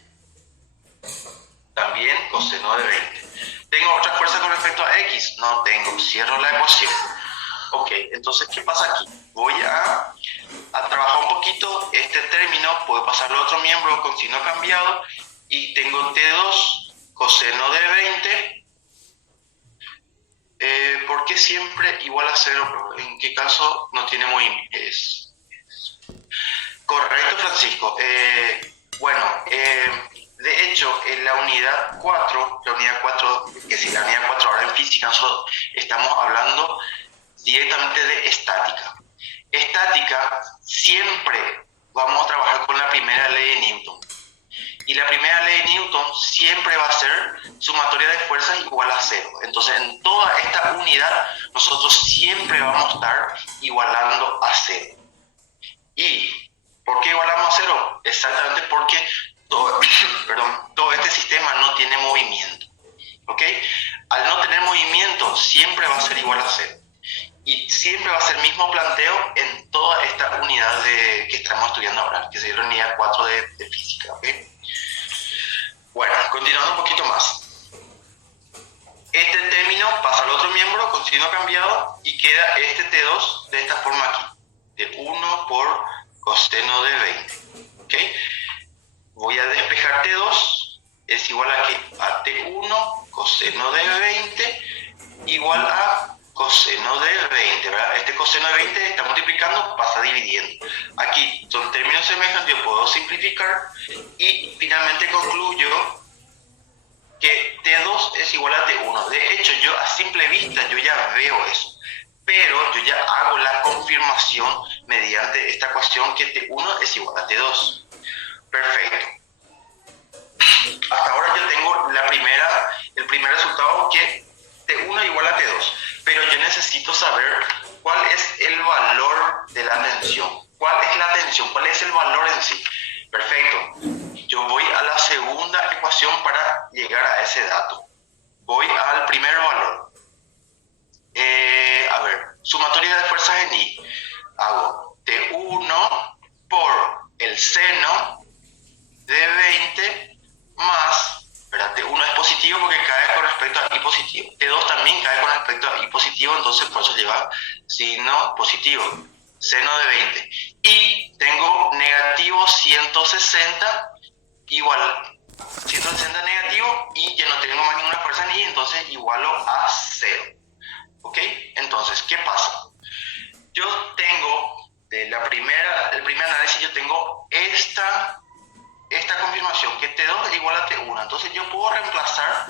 también coseno de 20. ¿Tengo otra fuerza con respecto a X? No tengo, cierro la ecuación. Ok, entonces, ¿qué pasa aquí? Voy a trabajar un poquito este término, puedo pasarlo a otro miembro con signo cambiado, y tengo T2 coseno de 20. ¿Por qué siempre igual a 0? ¿En qué caso no tiene movimiento? Correcto, Francisco. De hecho, en la unidad 4, que si la unidad 4 ahora en física, nosotros estamos hablando directamente de estática. Estática, siempre vamos a trabajar con la primera ley de Newton. Y la primera ley de Newton siempre va a ser sumatoria de fuerzas igual a 0. Entonces, en toda esta unidad, nosotros siempre vamos a estar igualando a 0. ¿Y por qué igualamos a 0? Exactamente porque todo este sistema no tiene movimiento. ¿Ok? Al no tener movimiento, siempre va a ser igual a 0. Y siempre va a ser el mismo planteo en toda esta unidad que estamos estudiando ahora, que sería la unidad 4 de física. ¿Ok? Bueno, continuando un poquito más. Este término pasa al otro miembro con signo cambiado y queda este T2 de esta forma aquí. De 1 por coseno de 20. ¿Ok? Voy a despejar T2, es igual a ¿qué? A T1 coseno de 20 igual a coseno de 20, ¿verdad? Este coseno de 20 está multiplicando, pasa dividiendo. Aquí son términos semejantes, yo puedo simplificar y finalmente concluyo que T2 es igual a T1. De hecho, yo a simple vista yo ya veo eso, pero yo ya hago la confirmación mediante esta ecuación que T1 es igual a T2. Perfecto. Hasta ahora yo tengo el primer resultado, que T1 igual a T2, pero yo necesito saber cuál es el valor de la tensión. ¿Cuál es la tensión? ¿Cuál es el valor en sí? Perfecto. Yo voy a la segunda ecuación para llegar a ese dato. Voy al primer valor. Sumatoria de fuerzas en I. Hago T1 por el seno de 20 más, T1 es positivo porque cae con respecto a I positivo. T2 también cae con respecto a I positivo, entonces por eso lleva signo positivo. Seno de 20. Y tengo negativo 160 igual. 160 negativo y ya no tengo más ninguna fuerza en I, entonces igualo a 0. ¿Ok? Entonces, ¿qué pasa? Yo tengo, el primer análisis, yo tengo esta confirmación, que T2 es igual a T1. Entonces yo puedo reemplazar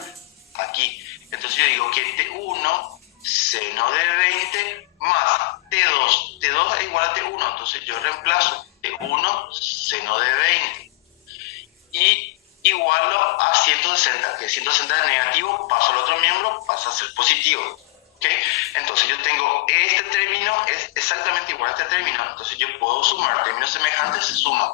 aquí. Entonces yo digo que T1 seno de 20 más T2. T2 es igual a T1. Entonces yo reemplazo T1 seno de 20. Y igualo a 160, que 160 es negativo, paso al otro miembro, pasa a ser positivo. ¿Okay? Entonces yo tengo este término, es exactamente igual a este término, entonces yo puedo sumar, términos semejantes se suman.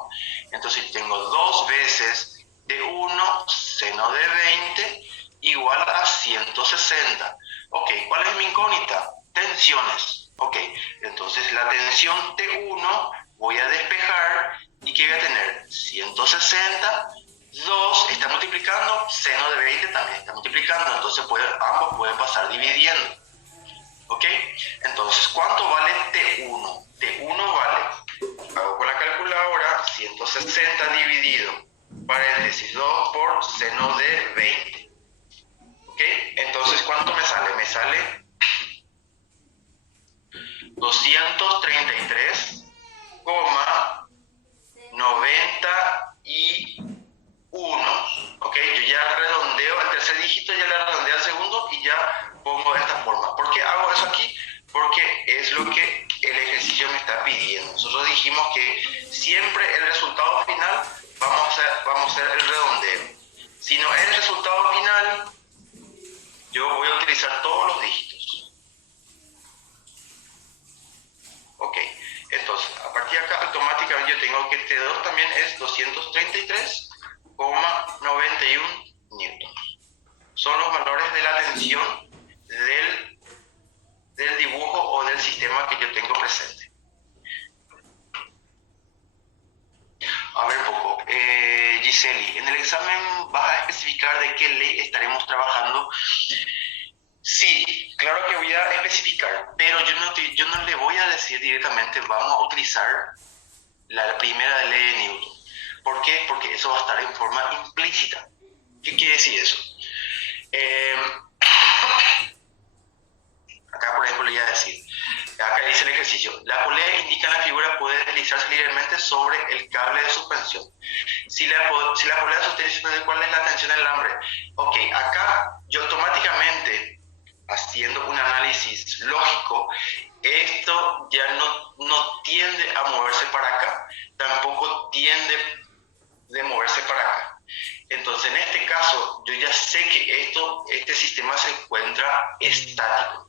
Entonces tengo 2 veces T1 seno de 20 igual a 160. Ok, ¿cuál es mi incógnita? Tensiones. Ok, entonces la tensión T1 voy a despejar y ¿qué voy a tener? 160. 2 está multiplicando, seno de 20 también está multiplicando, entonces ambos pueden pasar dividiendo. ¿Ok? Entonces, ¿cuánto vale T1? T1 vale, hago con la calculadora, 160 dividido, paréntesis, 2 por seno de 20. ¿Ok? Entonces, ¿cuánto me sale? Me sale 233,91. ¿Ok? Yo ya redondeo el tercer dígito, ya le redondeo al segundo y ya pongo de esta forma. ¿Por qué hago eso aquí? Porque es lo que el ejercicio me está pidiendo. Nosotros dijimos que siempre el resultado final vamos a hacer el redondeo. Si no es el resultado final, yo voy a utilizar todos los dígitos. Ok, entonces a partir automáticamente yo tengo que T2 también es 233,91 newtons. Son los valores de la tensión del dibujo o del sistema que yo tengo presente. A ver poco. Giseli, en el examen vas a especificar de qué ley estaremos trabajando. Sí, claro que voy a especificar, pero yo no le voy a decir directamente vamos a utilizar la primera ley de Newton. ¿Por qué? Porque eso va a estar en forma implícita. ¿Qué quiere decir eso? Acá, por ejemplo, le voy a decir, acá dice el ejercicio, la polea indica en la figura puede deslizarse libremente sobre el cable de suspensión. Si la polea sostiene, ¿cuál es la tensión del alambre? Ok, acá yo automáticamente, haciendo un análisis lógico, esto ya no tiende a moverse para acá, tampoco tiende de moverse para acá. Entonces, en este caso, yo ya sé que este sistema se encuentra estático.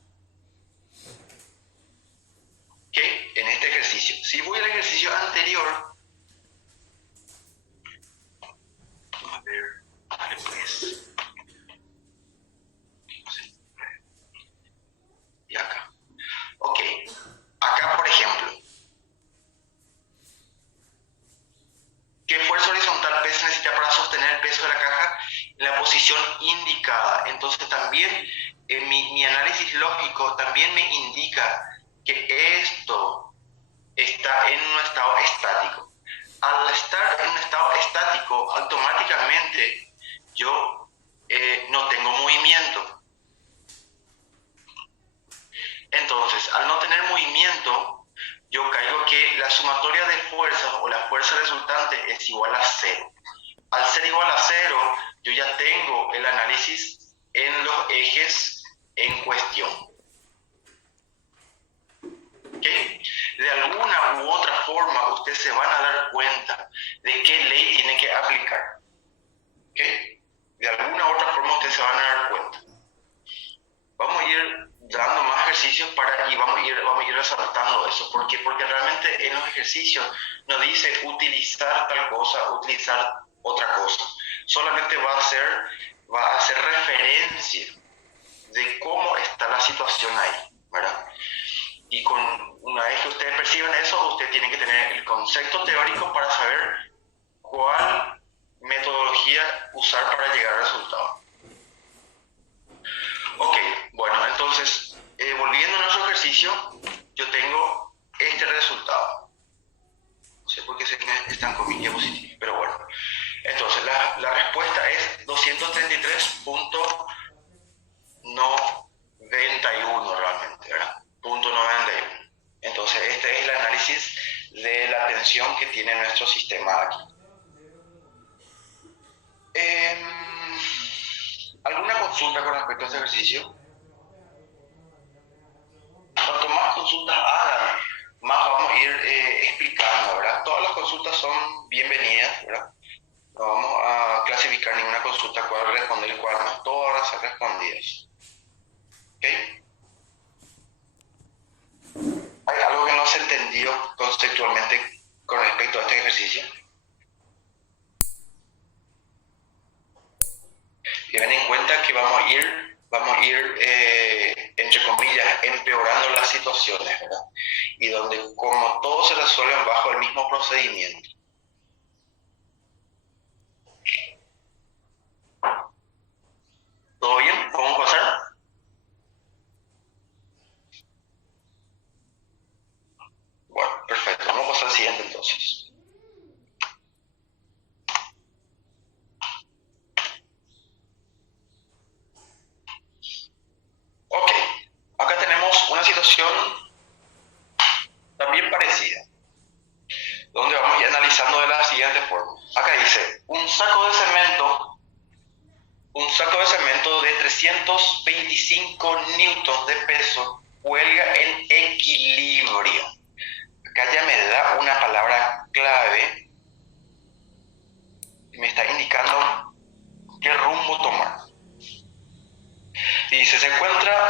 ¿Ok? En este ejercicio. Si voy al ejercicio anterior, a ver, vale pues. Y acá. Ok. Acá, por ejemplo, ¿qué fuerza horizontal P se necesita para sostener el peso de la caja en la posición indicada? Entonces también mi análisis lógico también me indica que esto está en un estado estático. Al estar en un estado estático, automáticamente yo no tengo movimiento. Entonces, al no tener movimiento, yo caigo que la sumatoria de fuerzas o la fuerza resultante es igual a 0. Al ser igual a 0, yo ya tengo el análisis en los ejes en cuestión. ¿Okay? De alguna u otra forma, ustedes se van a dar cuenta de qué ley tienen que aplicar. ¿Okay? De alguna u otra forma, ustedes se van a dar cuenta. Vamos a ir dando más ejercicios y vamos a ir resaltando eso. ¿Por qué? Porque realmente en los ejercicios no dice utilizar tal cosa, utilizar otra cosa. Solamente va a hacer referencia de cómo está la situación ahí, ¿verdad? Y una vez que ustedes perciban eso, ustedes tienen que tener el concepto teórico para saber cuál metodología usar para llegar al resultado. Ok, bueno, entonces, volviendo a nuestro ejercicio, yo tengo este resultado. No sé por qué se están con mi diapositiva, pero bueno. Entonces, la respuesta es 233.91 realmente, ¿verdad? Punto 91. Entonces, este es el análisis de la tensión que tiene nuestro sistema aquí. ¿Alguna consulta con respecto a este ejercicio? Cuanto más consultas hagan, más vamos a ir explicando, ¿verdad? Todas las consultas son bienvenidas, ¿verdad? No vamos a clasificar ninguna consulta cuál responder y cuál no. Todas van a ser respondidas. ¿Ok? ¿Hay algo que no se entendió conceptualmente con respecto a este ejercicio? Tengan en cuenta que vamos a ir entre comillas, empeorando las situaciones, ¿verdad? Y donde como todo se resuelve bajo el mismo procedimiento. ¿Todo bien? ¿Podemos pasar? Bueno, perfecto. Vamos a pasar al siguiente entonces. Ok, acá tenemos una situación también parecida, donde vamos a ir analizando de la siguiente forma. Acá dice, un saco de cemento de 325 newtons de peso cuelga en equilibrio. Acá ya me da una palabra clave, me está indicando qué rumbo tomar. Dice, se encuentra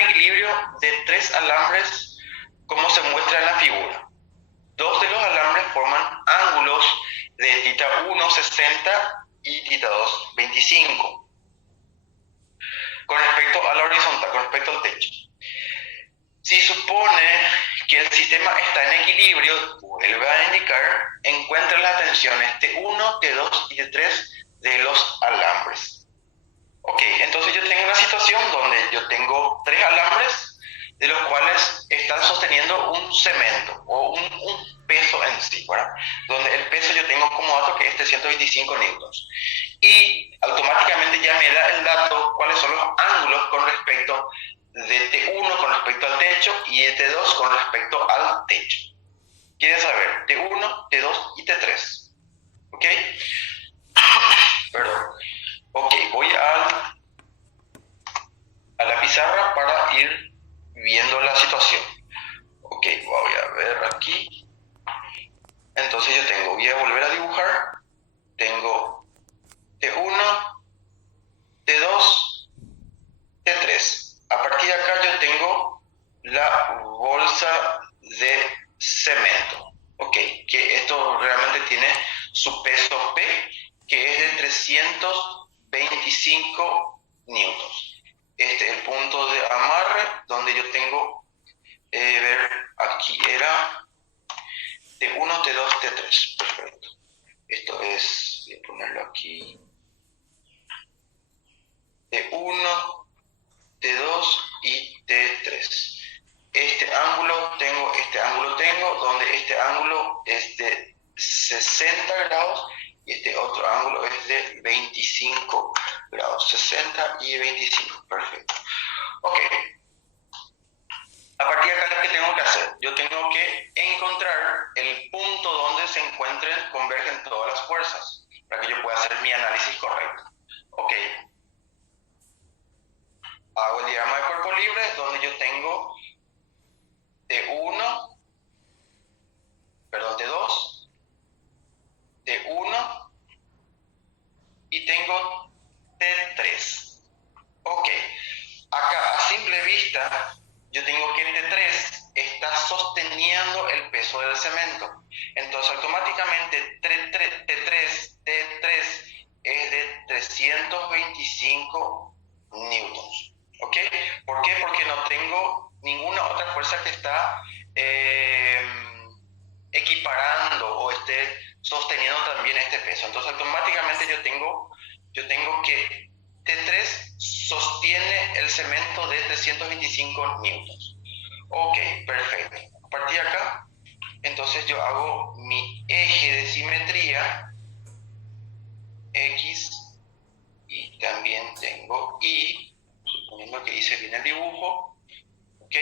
en equilibrio de 3 alambres como se muestra en la figura. 60 y θ2 25. Con respecto a la horizontal, con respecto al techo. Si supone que el sistema está en equilibrio, vuelve a indicar, encuentra las tensiones T1, T2 y T3 de los alambres. Ok, entonces yo tengo una situación donde yo tengo 3 alambres, de los cuales están sosteniendo un cemento o un peso en sí, ¿verdad? Donde el peso yo tengo como dato que es 325 newtons. Y automáticamente ya me da el dato cuáles son los ángulos con respecto de T1 con respecto al techo y de T2 con respecto al techo. Quiere saber T1, T2 y T3. ¿Ok? Perdón. Ok, voy a la pizarra para ir viendo la situación. Ok, voy a ver aquí. Entonces voy a volver a dibujar. Tengo T1, T2, T3. A partir de acá yo tengo la bolsa de cemento. Ok, que esto realmente tiene su peso P, que es de 325 newtons. Este es el punto de amarre donde yo tengo, ver, aquí era T1, T2, T3. Perfecto. Esto es, voy a ponerlo aquí, T1, T2 y T3. Este ángulo tengo, donde este ángulo es de 60 grados y este otro ángulo es de 25 grados, 60 y 25, perfecto. Ok, a partir de acá, ¿qué tengo que hacer? Yo tengo que encontrar el punto donde se encuentren, convergen todas las fuerzas, para que yo pueda hacer mi análisis correcto. Ok, hago el diagrama de cuerpo libre, donde yo tengo T1, perdón, T2, T1 y tengo T3. Ok, acá a simple vista yo tengo que T3 está sosteniendo el peso del cemento. Entonces automáticamente T3 es de 325 newtons. ¿Ok? ¿Por qué? Porque no tengo ninguna otra fuerza que está equiparando o esté sosteniendo también este peso. Entonces automáticamente yo tengo que T3 sostiene el cemento de 325 newtons. Ok, perfecto. A partir de acá, entonces yo hago mi eje de simetría X y también tengo Y, suponiendo que hice bien el dibujo. Ok,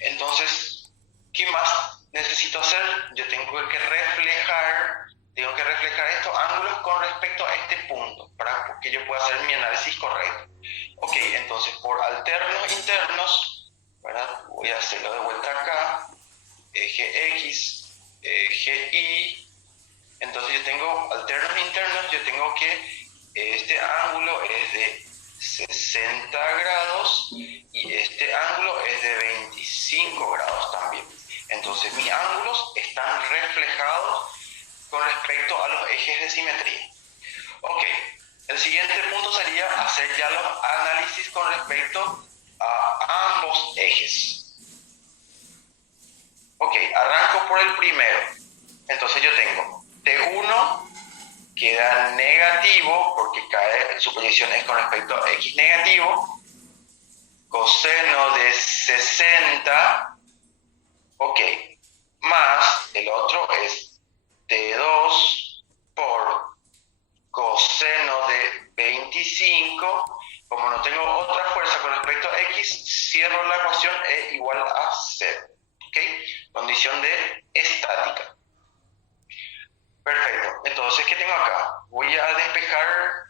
entonces, ¿qué más necesito hacer? Yo tengo que reflejar estos ángulos con respecto a este punto, para que yo pueda hacer mi análisis correcto. Ok, entonces por alternos internos, ¿verdad? Voy a hacerlo de vuelta acá, eje X, eje Y. Entonces yo tengo alternos internos, yo tengo que este ángulo es de 60 grados y este ángulo es de 25 grados también. Entonces mis ángulos están reflejados con respecto a los ejes de simetría. Ok, el siguiente punto sería hacer ya los análisis con respecto a ambos ejes. Ok, arranco por el primero. Entonces yo tengo T1 queda negativo porque su posición es con respecto a X negativo, coseno de 60, ok, más el otro es T2 por coseno de 25, como no tengo otra fuerza con respecto a X, cierro la ecuación E igual a 0, ok, condición de estática. Perfecto, entonces, ¿qué tengo acá? Voy a despejar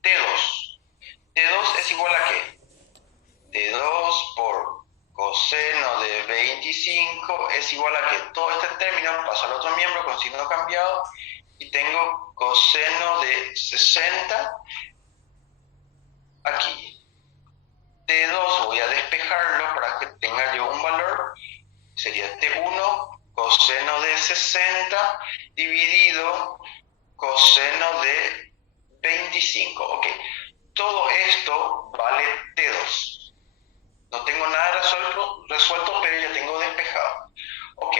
T2. T2 es igual a ¿qué? T2 por coseno de 25 es igual a ¿qué? Todo este término pasa al otro miembro con signo cambiado y tengo coseno de 60 aquí. T2 voy a despejarlo para que tenga yo un valor, sería T1 coseno de 60 dividido coseno de 25. Ok, todo esto vale T2. No tengo nada resuelto, pero ya tengo despejado. Ok,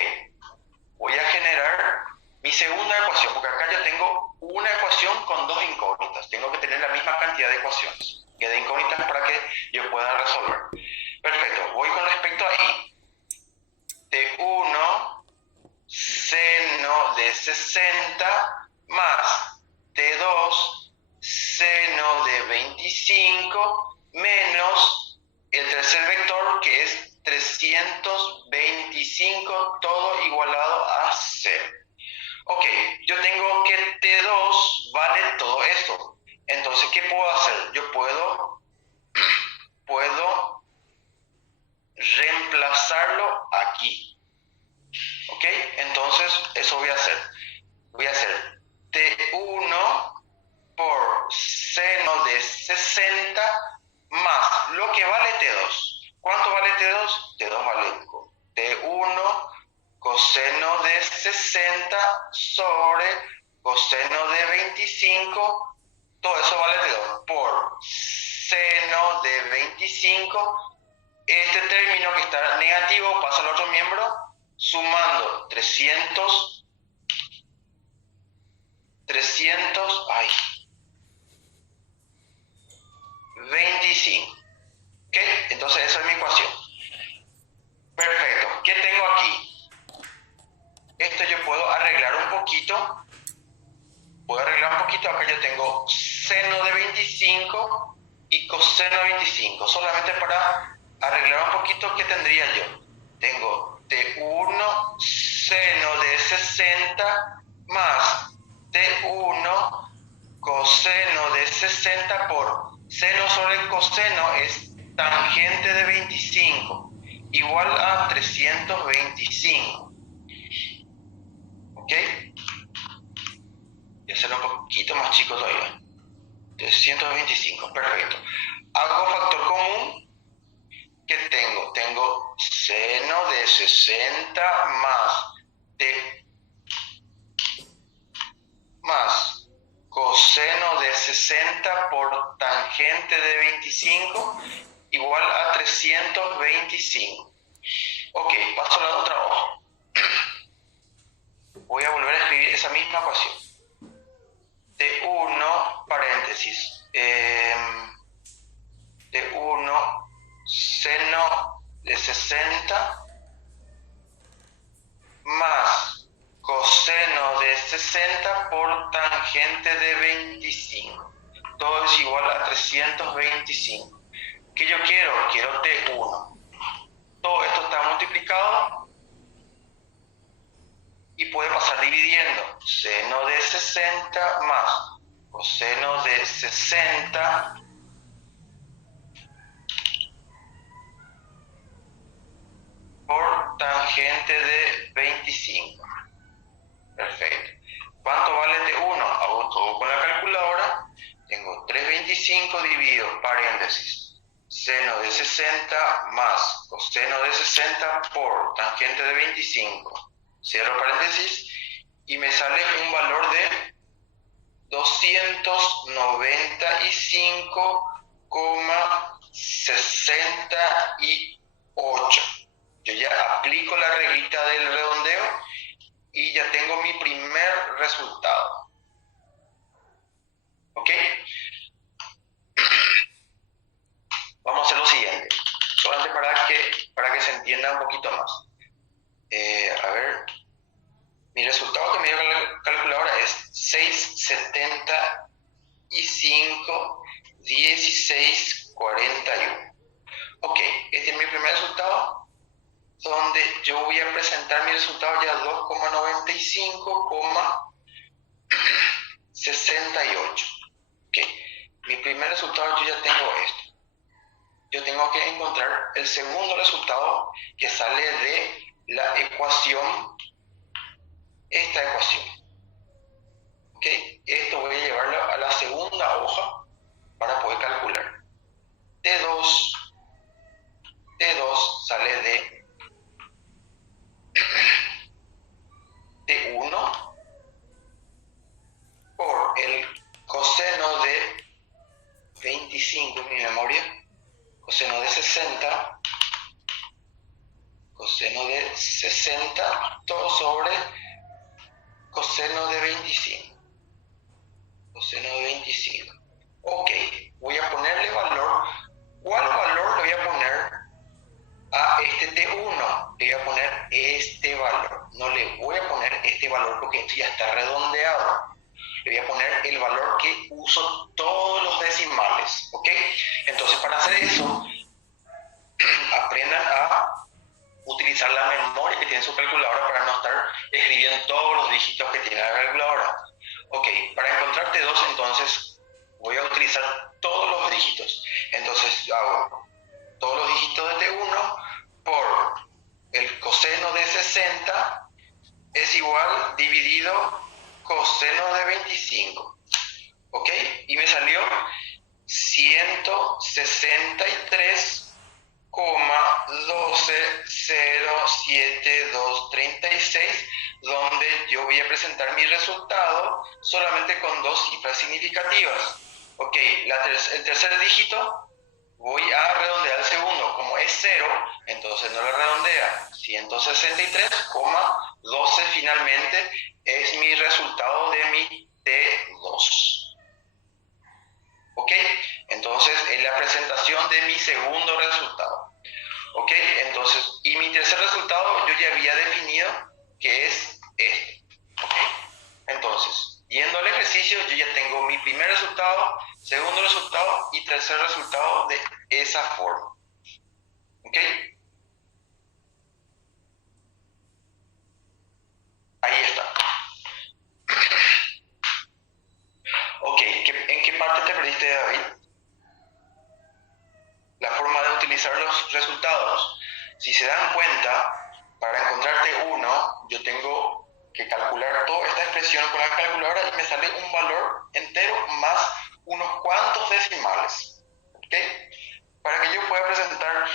voy a generar mi segunda ecuación, porque acá ya tengo una ecuación con dos incógnitas. Tengo que tener la misma cantidad de ecuaciones que de incógnitas para que yo pueda resolver. Perfecto, voy con respecto a I. T1 seno de 60 más T2 seno de 25 menos el tercer vector que es 325, todo igualado a 0. Ok, yo tengo que T2 vale todo esto. Entonces, ¿qué puedo hacer? Yo puedo reemplazarlo aquí. Ok, entonces eso voy a hacer. Voy a hacer T1 por seno de 60 más lo que vale T2. ¿Cuánto vale T2? T2 vale T1 coseno de 60 sobre coseno de 25. Todo eso vale T2 por seno de 25. Este término que está negativo pasa al otro miembro, sumando 325. ¿Ok? Entonces esa es mi ecuación. Perfecto. ¿Qué tengo aquí? Esto yo puedo arreglar un poquito. Acá yo tengo seno de 25 y coseno de 25. Solamente para arreglar un poquito, ¿qué tendría yo? Tengo T1 seno de 60 más T1 coseno de 60 por seno sobre coseno es tangente de 25 igual a 325. ¿Ok? Voy a hacerlo un poquito más chico todavía. 325, perfecto. Hago factor común. ¿Qué tengo? Tengo seno de 60 más coseno de 60 por tangente de 25 igual a 325. Ok, paso a la otra hoja. Voy a volver a escribir esa misma ecuación. T1, paréntesis, T1 seno de 60 más coseno de 60 por tangente de 25. Todo es igual a 325. ¿Qué yo quiero? Quiero T1. Todo esto está multiplicado y puede pasar dividiendo. Seno de 60 más coseno de 60 por tangente de 25. Perfecto. ¿Cuánto vale T1? Hago todo con la calculadora. Tengo 325 dividido, paréntesis, seno de 60 más coseno de 60 por tangente de 25. Cierro paréntesis y me sale un valor de 295,68. Yo ya aplico la reglita del redondeo y ya tengo mi primer resultado. ¿Ok? Vamos a hacer lo siguiente, solamente para que se entienda un poquito más. A ver, mi resultado que me dio la calculadora es 675, 1641. Ok, este es mi primer resultado, donde yo voy a presentar mi resultado ya 2,95,68. Ok, mi primer resultado yo ya tengo esto. Yo tengo que encontrar el segundo resultado que sale de la ecuación, esta ecuación. ¿Ok? Esto voy a llevarlo a la segunda hoja para poder calcular. T2 sale de dígito sobre coseno de 25. Coseno de 25. Ok, voy a ponerle valor. ¿Cuál valor le voy a poner a este T1? Le voy a poner este valor. No le voy a poner este valor porque esto ya está redondeado. Le voy a poner el valor que uso todos los decimales. ¿Ok? Entonces, para hacer eso, aprendan a utilizar la memoria que tiene su calculadora para no estar escribiendo todos los dígitos que tiene la calculadora. Ok, para encontrar T2, entonces voy a utilizar todos los dígitos. Entonces hago todos los dígitos de T1 por el coseno de 60 es igual dividido coseno de 25. ¿Ok? Y me salió 163,1207236, donde yo voy a presentar mi resultado solamente con dos cifras significativas. Ok, el tercer dígito voy a redondear el segundo, como es 0, entonces no lo redondea. 163,12 finalmente es mi resultado de mi T2. ¿Ok? Entonces, es la presentación de mi segundo resultado. ¿Ok? Entonces, y mi tercer resultado yo ya había definido que es este. ¿Ok? Entonces, yendo al ejercicio, yo ya tengo mi primer resultado, segundo resultado y tercer resultado de esa forma. ¿Ok? Ahí está. Ok, ¿en qué parte te perdiste, David? La forma de utilizar los resultados. Si se dan cuenta, para encontrarte uno, yo tengo que calcular toda esta expresión con la calculadora y me sale un valor entero más unos cuantos decimales. ¿Ok? Para que yo pueda presentar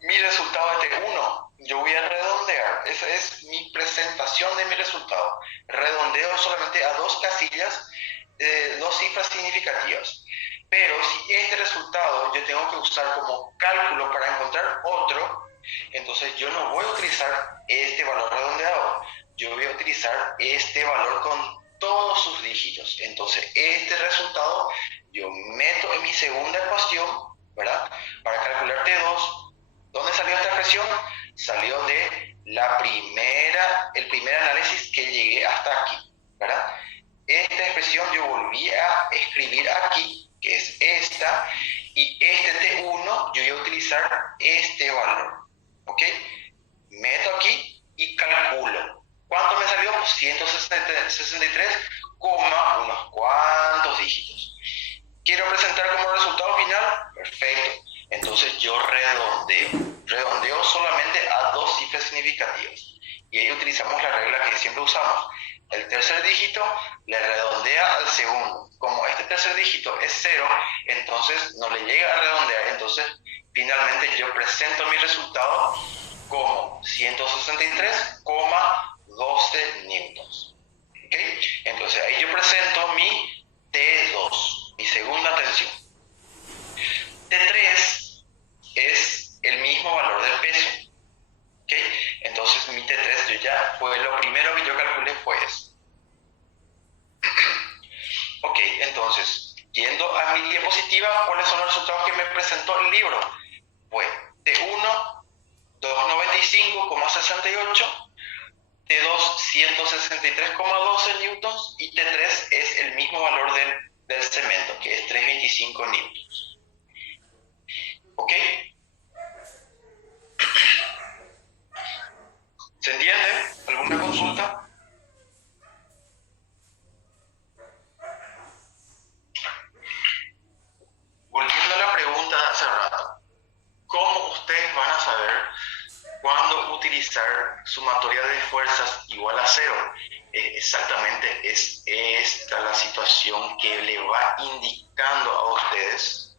mi resultado de T1, yo voy a redondear. Esa es mi presentación de mi resultado. Redondeo solamente a dos casillas, dos cifras significativas. Pero si este resultado yo tengo que usar como cálculo para encontrar otro, entonces yo no voy a utilizar este valor redondeado. Yo voy a utilizar este valor con todos sus dígitos. Entonces este resultado yo meto en mi segunda ecuación, ¿verdad? Para calcular T2. ¿Dónde salió esta expresión? Salió de el primer análisis que llegué hasta aquí, ¿verdad? Esta expresión yo volví a escribir aquí, que es esta, y este T1 yo voy a utilizar este valor, ¿ok? Meto aquí y calculo. ¿Cuánto me salió? 163, unos cuantos dígitos. ¿Quiero presentar como resultado final? Perfecto. Entonces yo redondeo solamente a dos cifras significativas. Y ahí utilizamos la regla que siempre usamos. El tercer dígito le redondea al segundo. Como este tercer dígito es 0, entonces no le llega a redondear. Entonces finalmente yo presento mi resultado como 163,12 newtons. ¿Okay? Entonces ahí yo presento mi T2, mi segunda tensión. T3 es el mismo valor del peso. ¿Okay? Entonces mi T3 fue lo primero que yo calculé fue eso. Ok, entonces, yendo a mi diapositiva, ¿cuáles son los resultados que me presentó el libro? Pues T1, 295,68, T2, 163,12 newtons y T3 es el mismo valor del cemento, que es 325 newtons. ¿Ok? ¿Se entiende? ¿Alguna consulta? Volviendo a la pregunta de hace rato, ¿cómo ustedes van a saber cuándo utilizar sumatoria de fuerzas igual a 0? Exactamente es esta la situación que le va indicando a ustedes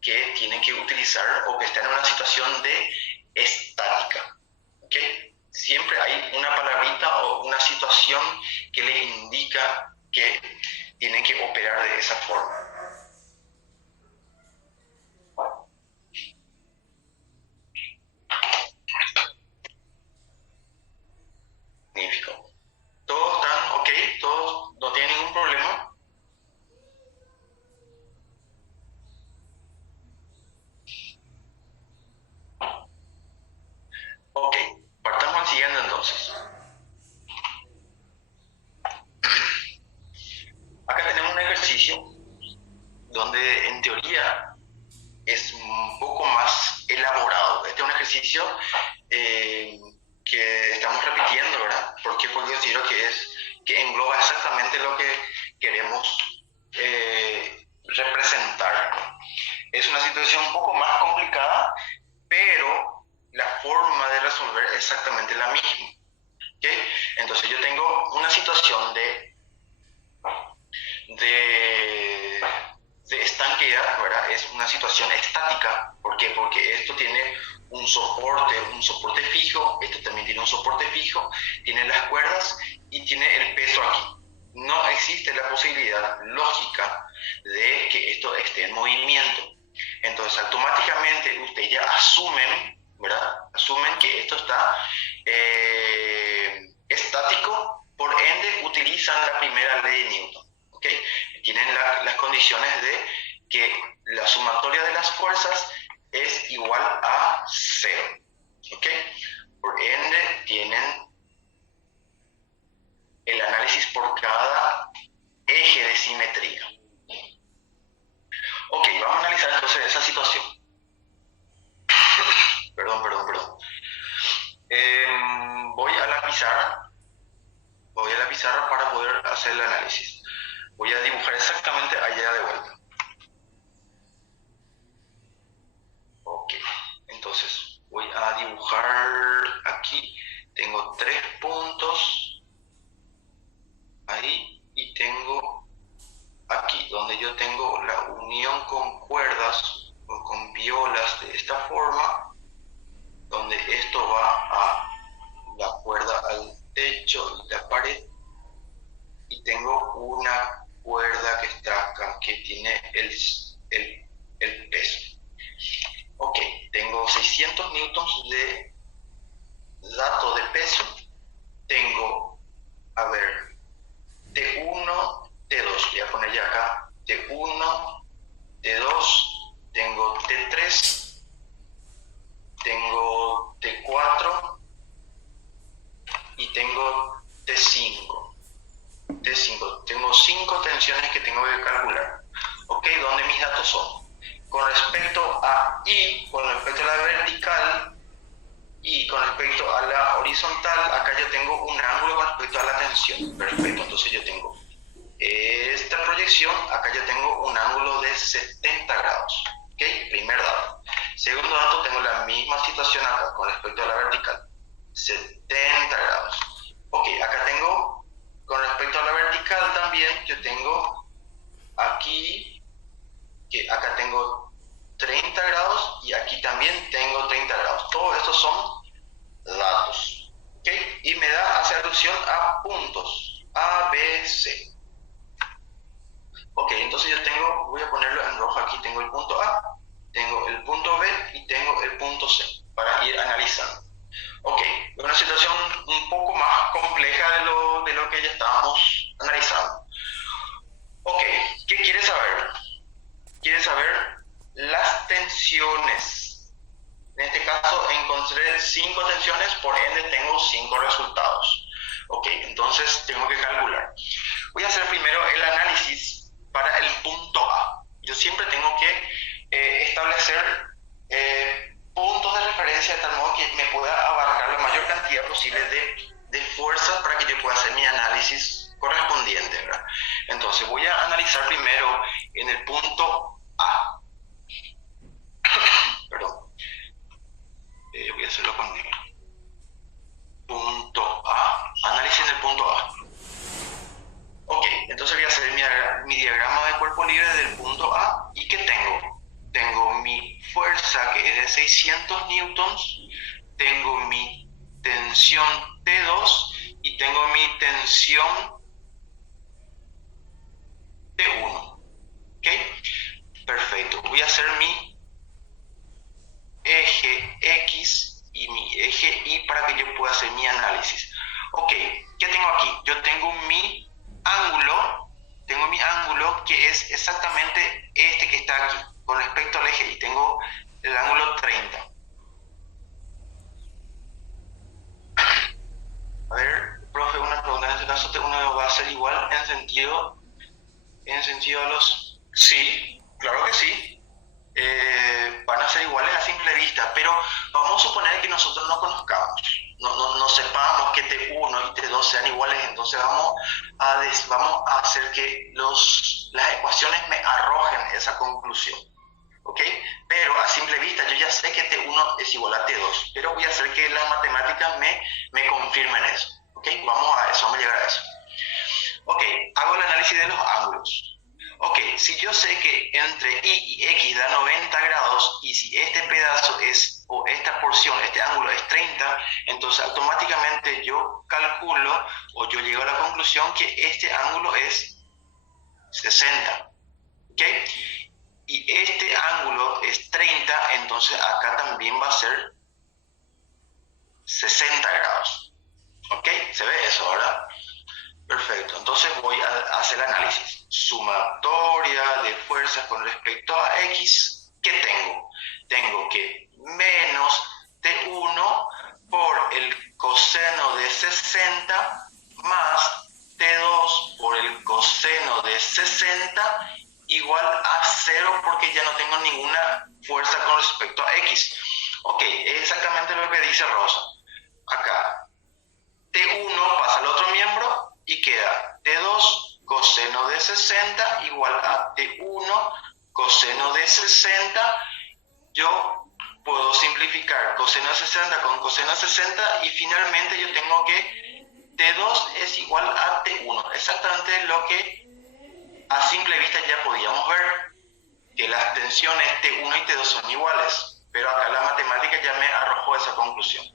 que tienen que utilizar o que están en una situación de estática. ¿Okay? Siempre hay una palabrita o una situación que le indica que tienen que operar de esa forma. Siguiendo entonces. Acá tenemos un ejercicio donde en teoría es un poco más elaborado. Este es un ejercicio que estamos repitiendo, ¿verdad? Porque considero que engloba exactamente lo que queremos representar. Es una situación un poco más complicada, pero la forma de resolver es exactamente la misma. ¿Okay? Entonces yo tengo una situación de estanqueidad, ¿verdad? Es una situación estática. ¿Por qué? Porque esto tiene un soporte fijo, esto también tiene un soporte fijo, tiene las cuerdas y tiene el peso aquí. No existe la posibilidad lógica de que esto esté en movimiento. Entonces automáticamente ustedes ya asumen, ¿verdad? Asumen que esto está estático, por ende utilizan la primera ley de Newton. ¿Okay? Tienen las condiciones de que la sumatoria de las fuerzas es igual a 0. ¿Okay? Por ende tienen el análisis por cada eje de simetría. Ok, vamos a analizar entonces esa situación. Perdón. Voy a la pizarra para poder hacer el análisis. Voy a dibujar exactamente allá de vuelta. Ok, entonces voy a dibujar aquí. Tengo 3 puntos ahí y tengo aquí donde yo tengo la unión con cuerdas o con violas de esta forma, donde esto va a la cuerda al techo y la pared, y tengo una cuerda que está acá que tiene el peso. Ok, tengo 600 newtons de dato de peso. Tengo, a ver, T1, T2, voy a poner ya acá, T1, T2, tengo T3, tengo T4 y tengo T5. Tengo 5 tensiones que tengo que calcular. Ok, ¿dónde mis datos son? Con respecto a I, con respecto a la vertical y con respecto a la horizontal, acá yo tengo un ángulo con respecto a la tensión. Perfecto, entonces yo tengo esta proyección, acá yo tengo un ángulo de 70 grados. Ok, primer dato. Segundo dato, tengo la misma situación acá con respecto a la vertical, 70 grados. Ok, acá tengo, con respecto a la vertical también, yo tengo aquí, que acá tengo 30 grados y aquí también tengo 30 grados. Todos estos son datos. ¿Okay? Y me hace alusión a puntos A, B, C. Ok, entonces yo voy a ponerlo en rojo aquí, tengo el punto A, tengo el punto B y tengo el punto C para ir analizando. Ok, una situación un poco más compleja de lo que ya estábamos analizando. Ok, ¿qué quiere saber? Quiere saber las tensiones. En este caso encontré 5 tensiones, por ende tengo 5 resultados. Ok, entonces tengo que calcular. Voy a hacer primero el análisis para el punto A. Yo siempre tengo que establecer puntos de referencia de tal modo que me pueda abarcar la mayor cantidad posible de fuerzas para que yo pueda hacer mi análisis correspondiente, ¿verdad? Entonces voy a analizar primero en el punto A. Perdón. Voy a hacerlo con negro. Punto A. Análisis en el punto A. Ok, entonces voy a hacer mi diagrama de cuerpo libre del punto A. ¿Y qué tengo? Tengo mi fuerza que es de 600 newtons, tengo mi tensión T2 y tengo mi tensión T1. ¿Ok? Perfecto. Voy a hacer mi eje X y mi eje Y para que yo pueda hacer mi análisis. Ok, ¿qué tengo aquí? Yo tengo mi ángulo que es exactamente este que está aquí, con respecto al eje Y. Tengo el ángulo 30. ángulos va a ser igual en sentido de los... Sí, claro que sí. Van a ser iguales a simple vista, pero vamos a suponer que nosotros no conozcamos, no sepamos que T1 y T2 sean iguales, entonces vamos a hacer que las ecuaciones me arrojen esa conclusión, ¿ok? Pero a simple vista yo ya sé que T1 es igual a T2, pero voy a hacer que las matemáticas me confirmen eso, ¿ok? Vamos a llegar a eso. Ok, hago el análisis de los ángulos. Ok, si yo sé que entre y x da 90 grados y si este pedazo o esta porción, este ángulo es 30, entonces automáticamente yo calculo o yo llego a la conclusión que este ángulo es 60. ¿Ok? Y este ángulo es 30, entonces acá también va a ser 60 grados. ¿Ok? ¿Se ve eso, verdad? Perfecto, entonces voy a hacer el análisis. Sumatoria de fuerzas con respecto a X, ¿qué tengo? Tengo que menos T1 por el coseno de 60 más T2 por el coseno de 60 igual a 0 porque ya no tengo ninguna fuerza con respecto a X. Ok, es exactamente lo que dice Rosa. Acá, T1 pasa al otro miembro y queda T2 coseno de 60 igual a T1 coseno de 60. Yo puedo simplificar coseno de 60 con coseno de 60 y finalmente yo tengo que T2 es igual a T1. Exactamente lo que a simple vista ya podíamos ver, que las tensiones T1 y T2 son iguales, pero acá la matemática ya me arrojó esa conclusión.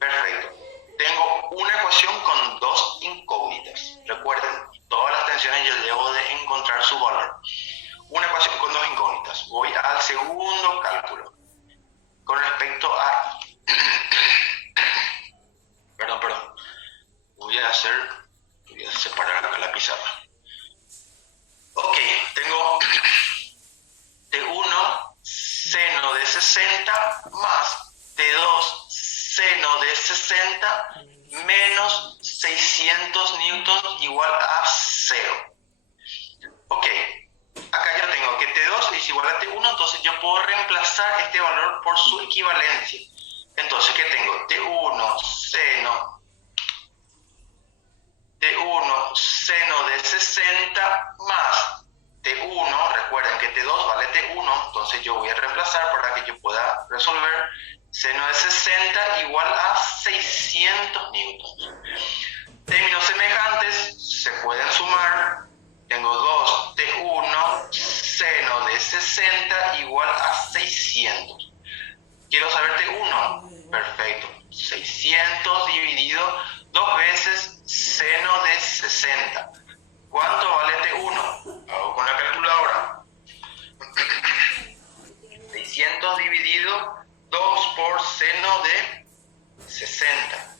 Perfecto. Tengo una ecuación con dos incógnitas. Recuerden, todas las tensiones yo debo de encontrar su valor. Una ecuación con dos incógnitas. Voy al segundo cálculo. Con respecto a... Perdón. Voy a separar acá la pizarra. Ok, tengo T1 seno de 60 más T2 seno de 60 menos 600 newtons igual a 0. Ok, acá yo tengo que T2 es igual a T1, entonces yo puedo reemplazar este valor por su equivalencia. Entonces, ¿qué tengo? T1 seno de 60 más T1, recuerden que T2 vale T1, entonces yo voy a reemplazar para que yo pueda resolver seno de 60 igual a 600 newtons. Términos semejantes se pueden sumar. Tengo 2T1 seno de 60 igual a 600. Quiero saber T1. Perfecto. 600 dividido 2 veces seno de 60. ¿Cuánto vale T1? Hago con la calculadora. 600 dividido 2 por seno de 60.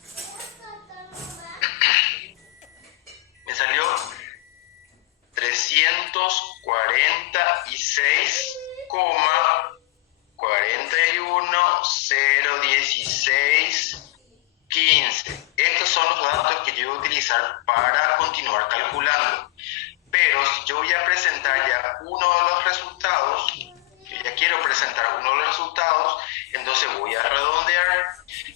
Me salió 346,41,016,15. Estos son los datos que yo voy a utilizar para continuar calculando. Pero si yo voy a presentar ya uno de los resultados, yo ya quiero presentar uno de los resultados, entonces voy a redondear.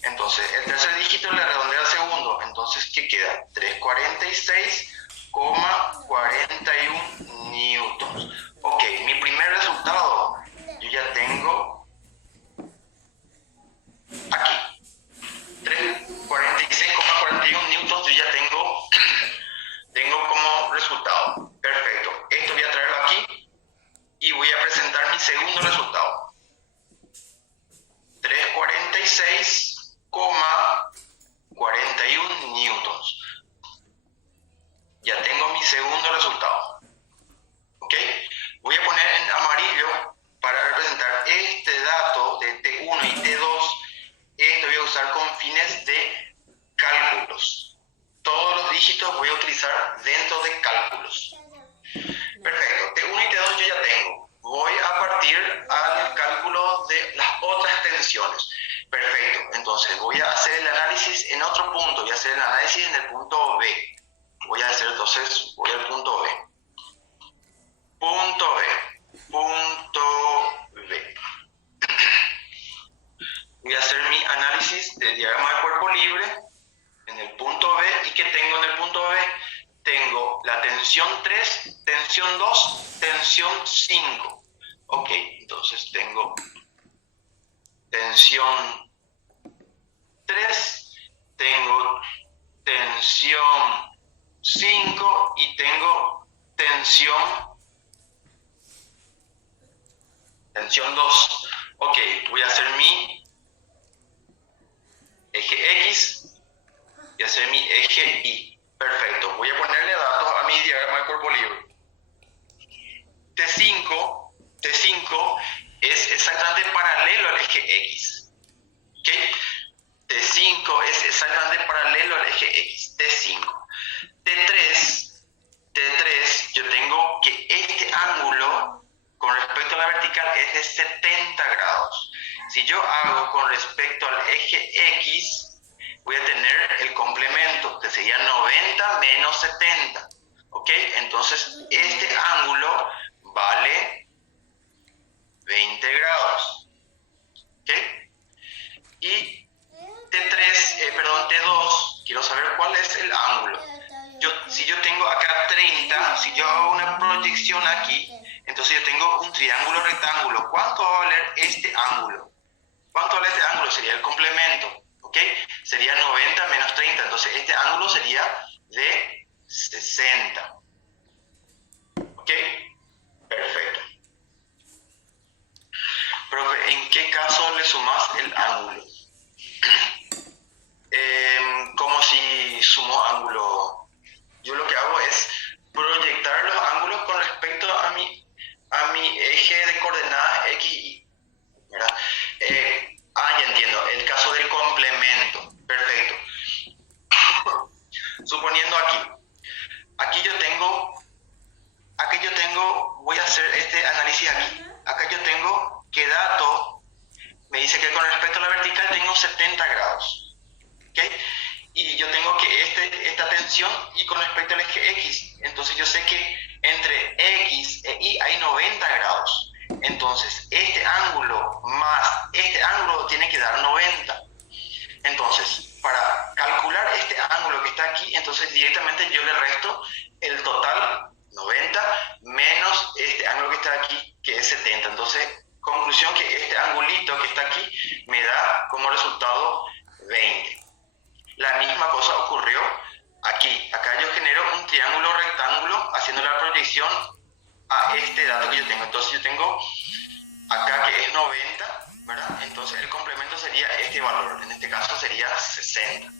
Entonces el tercer dígito le redondea al segundo. Entonces, ¿qué queda? 346,41 newtons. Ok, mi primer resultado yo ya tengo aquí. 346,41 newtons yo ya tengo como resultado. Perfecto. Esto voy a traerlo aquí y voy a presentar mi segundo resultado. 346,41 newtons. Ya tengo mi segundo resultado. ¿Ok? Voy a poner en amarillo para representar este dato de T1 y T2. Esto voy a usar con fines de cálculos. Todos los dígitos voy a utilizar dentro de cálculos. Perfecto. T1 y T2 yo ya tengo. Voy a partir al cálculo de las otras tensiones. Perfecto. Entonces voy a hacer el análisis en otro punto. Voy a hacer el análisis en el punto B. Voy a hacer entonces, voy al punto B. Punto B. Punto B. Voy a hacer mi análisis del diagrama de cuerpo libre en el punto B. ¿Y qué tengo en el punto B? Tengo la tensión 3, tensión 2, tensión 5. Ok, entonces tengo tensión 3, tengo tensión 5 y tengo tensión 2. Ok, voy a hacer mi eje X y hacer mi eje Y. Perfecto, voy a ponerle datos a mi diagrama de cuerpo libre. T5 es exactamente paralelo al eje X. ¿Ok? T5 es exactamente paralelo al eje X. T5. T3, yo tengo que este ángulo con respecto a la vertical es de 70 grados. Si yo hago con respecto al eje X, voy a tener el complemento, que sería 90 menos 70. ¿Ok? Entonces, este ángulo vale 20 grados. ¿Ok? Y T2, quiero saber cuál es el ángulo. Si yo tengo acá 30, si yo hago una proyección aquí, entonces yo tengo un triángulo rectángulo. ¿Cuánto va a valer este ángulo? ¿Cuánto vale este ángulo? Sería el complemento. ¿Ok? Sería 90 menos 30. Entonces este ángulo sería de 60. ¿Ok? Perfecto. Profe, ¿en qué caso le sumas el ángulo? Como si sumo ángulo. Yo lo que hago es proyectar los ángulos con respecto a mi eje de coordenadas X y Y, ¿verdad? Ya entiendo, el caso del complemento. Perfecto. Suponiendo aquí yo tengo, voy a hacer este análisis aquí. Acá yo tengo que dato me dice que con respecto a la vertical tengo 70 grados. ¿Ok? Y yo tengo que esta tensión y con respecto al eje X. Entonces yo sé que entre X e Y hay 90 grados. Entonces este ángulo más este ángulo tiene que dar 90. Entonces, para calcular este ángulo que está aquí, entonces directamente yo le resto el total 90 menos este ángulo que está aquí, que es 70. Entonces, conclusión que este angulito que está aquí me da como resultado 20. La misma cosa ocurrió aquí. Acá yo genero un triángulo rectángulo haciendo la proyección a este dato que yo tengo. Entonces yo tengo acá que es 90, ¿verdad? Entonces el complemento sería este valor. En este caso sería 60.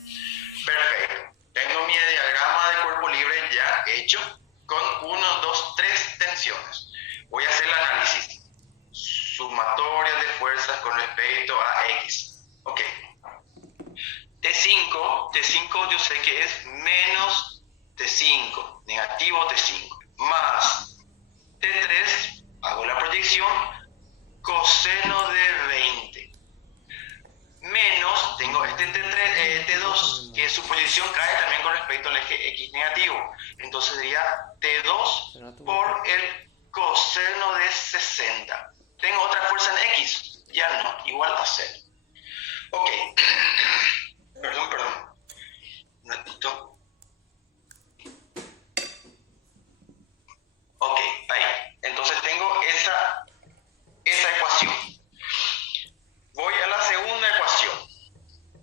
Perfecto. Tengo mi diagrama de cuerpo libre ya hecho con 1, 2, 3 tensiones. Voy a hacer el análisis sumatoria de fuerzas con respecto a X. Ok. T5 yo sé que es menos T5, negativo T5, más T3, hago la proyección, coseno de 20, menos, tengo este T2, que su posición cae también con respecto al eje X negativo, entonces sería T2 por el coseno de 60. ¿Tengo otra fuerza en X? Ya no, igual a 0. Ok. Perdón. Un ratito. Ok, ahí. Entonces tengo esa ecuación. Voy a la segunda ecuación.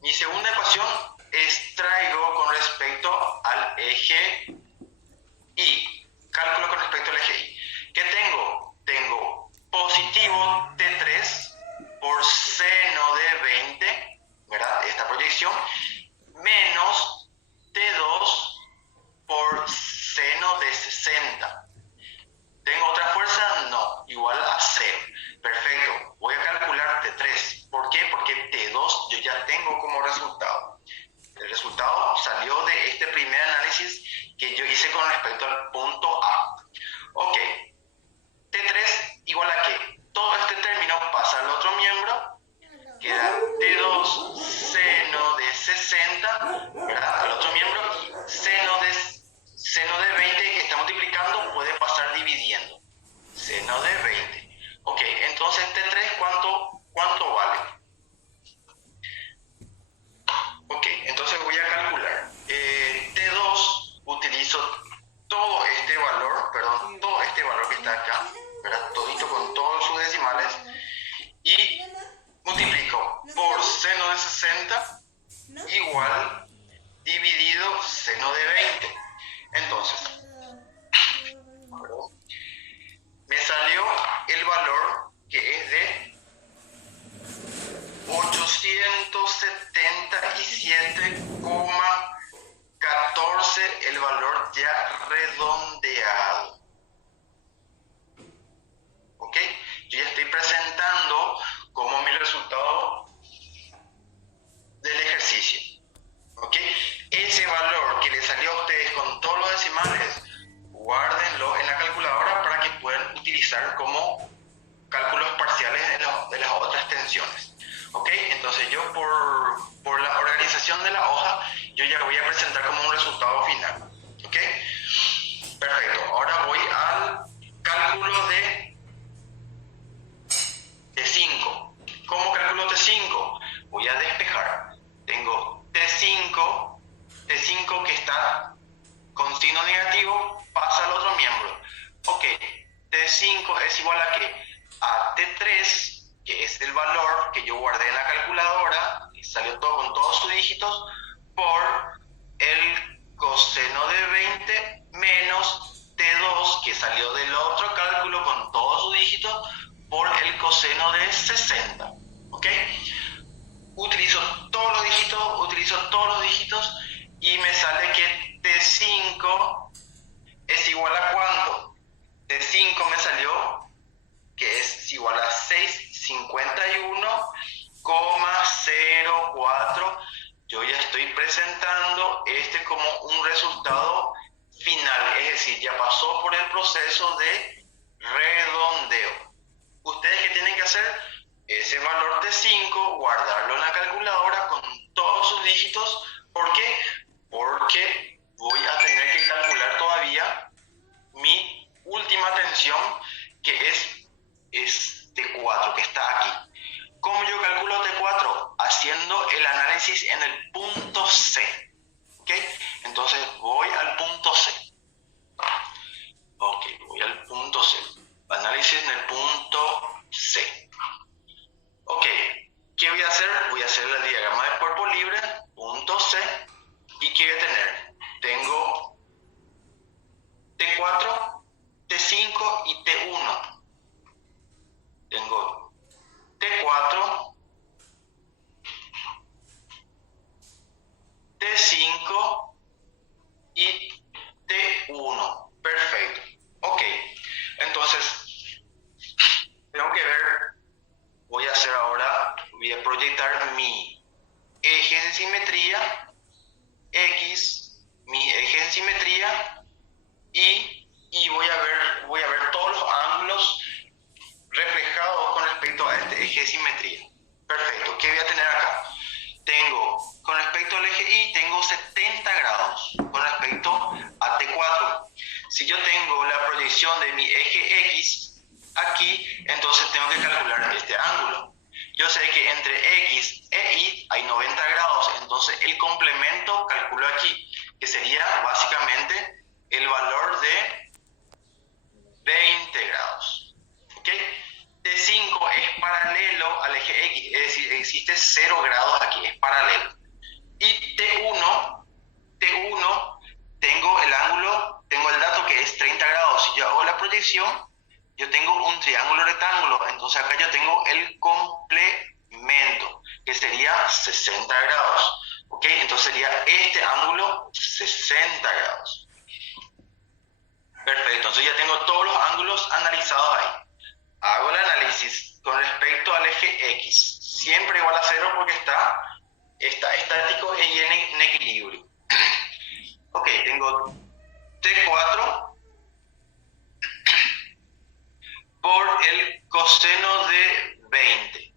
Mi segunda ecuación extraigo con respecto al eje Y. Cálculo con respecto al eje Y. ¿Qué tengo? Tengo positivo T3 por seno de 20, ¿verdad? Esta proyección, menos T2 por seno de 60. ¿Tengo otra fuerza? No, igual a 0. Perfecto, voy a calcular T3. ¿Por qué? Porque T2 yo ya tengo como resultado. El resultado salió de este primer análisis que yo hice con respecto al punto A. Ok, T3 igual a ¿qué? Todo este término pasa al otro miembro, queda T2 seno de 60, ¿verdad? Al otro miembro y seno de seno de 20. Entonces, me salió el valor que es de 877,14, el valor ya redondeado. ¿Ok? Yo ya estoy presentando como mi resultado del ejercicio. ¿Ok? Ese valor que le salió a ustedes con todos los decimales, guárdenlo en la calculadora para que puedan utilizar como cálculos parciales de las otras tensiones. ¿Ok? Entonces yo por la organización de la hoja, yo ya voy a presentar como un resultado final. ¿Ok? Perfecto. Ahora voy al cálculo de T5. ¿Cómo calculo T5? Voy a despejar. Tengo T5 que está con signo negativo, pasa al otro miembro. Ok, T5 es igual a ¿qué? A T3, que es el valor que yo guardé en la calculadora, y salió todo con todos sus dígitos, por el coseno de 20 menos T2, que salió del otro cálculo con todos sus dígitos, por el coseno de 60. ¿Ok? Utilizo todos los dígitos y me sale que T5 es igual a ¿cuánto? T5 me salió que es igual a 651,04. Yo ya estoy presentando como un resultado final, es decir, ya pasó por el proceso de redondeo. ¿Ustedes qué tienen que hacer? Ese valor T5, guardarlo en la calculadora con todos sus dígitos. ¿Por qué? Porque voy a tener que calcular todavía mi última tensión, que es T4, que está aquí. ¿Cómo yo calculo T4? Haciendo el análisis en el punto C. ¿Ok? Entonces voy al punto C. Ok, voy al punto C. Análisis en el punto C. Ok, ¿qué voy a hacer? Voy a hacer el diagrama de cuerpo libre, punto C. ¿Y qué voy a tener? Tengo T4, T5 y T1. Tengo T4, T5 y T1. Perfecto. Ok, entonces tengo que ver, voy a hacer ahora, voy a proyectar mi eje de simetría X, mi eje de simetría y voy a ver todos los ángulos reflejados con respecto a este eje de simetría. Perfecto, ¿qué voy a tener acá? Tengo, con respecto al eje Y, tengo 70 grados con respecto a T4. Si yo tengo la proyección de mi eje X aquí, entonces tengo que calcular este ángulo. Yo sé que entre X e Y hay 90 grados, entonces el complemento calculo aquí, que sería básicamente el valor de 20 grados. ¿Ok? T5 es paralelo al eje X, es decir, existe 0 grados aquí, es paralelo. Y T1, tengo el ángulo, tengo el dato que es 30 grados. Si yo hago la proyección, yo tengo un triángulo rectángulo, entonces acá yo tengo el complemento, que sería 60 grados. ¿Ok? Entonces sería este ángulo 60 grados. Perfecto, entonces ya tengo todos los ángulos analizados ahí. Hago el análisis con respecto al eje X, siempre igual a 0 porque está estático y en equilibrio. Ok, tengo T4 por el coseno de 20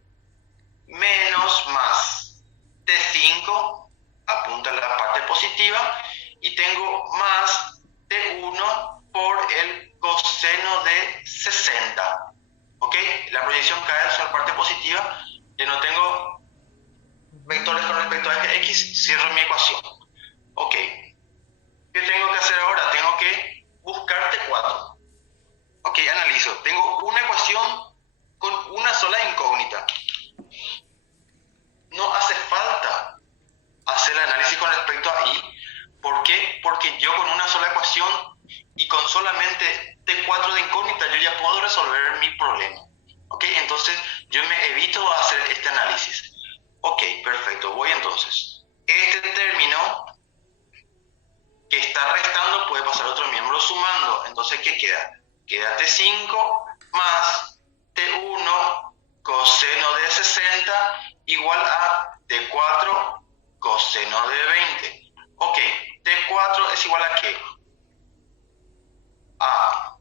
menos más T5, apunta a la parte positiva, y tengo más T1 por el coseno de 60. ¿Ok? La proyección cae hacia la parte positiva, ya no tengo vectores con respecto a eje X, cierro mi ecuación. Ok, ¿qué tengo que hacer ahora? Tengo que buscar T4. Ok, analizo. Tengo una ecuación con una sola incógnita. No hace falta hacer el análisis con respecto a Y, porque Porque yo con una sola ecuación y con solamente T4 de incógnita yo ya puedo resolver mi problema. ¿Ok? Entonces yo me evito hacer este análisis. Ok, perfecto. Voy entonces. Este término que está restando puede pasar a otro miembro sumando. Entonces, ¿qué queda? Queda T5 más T1 coseno de 60 igual a T4 coseno de 20. Ok, T4 es igual a ¿qué? A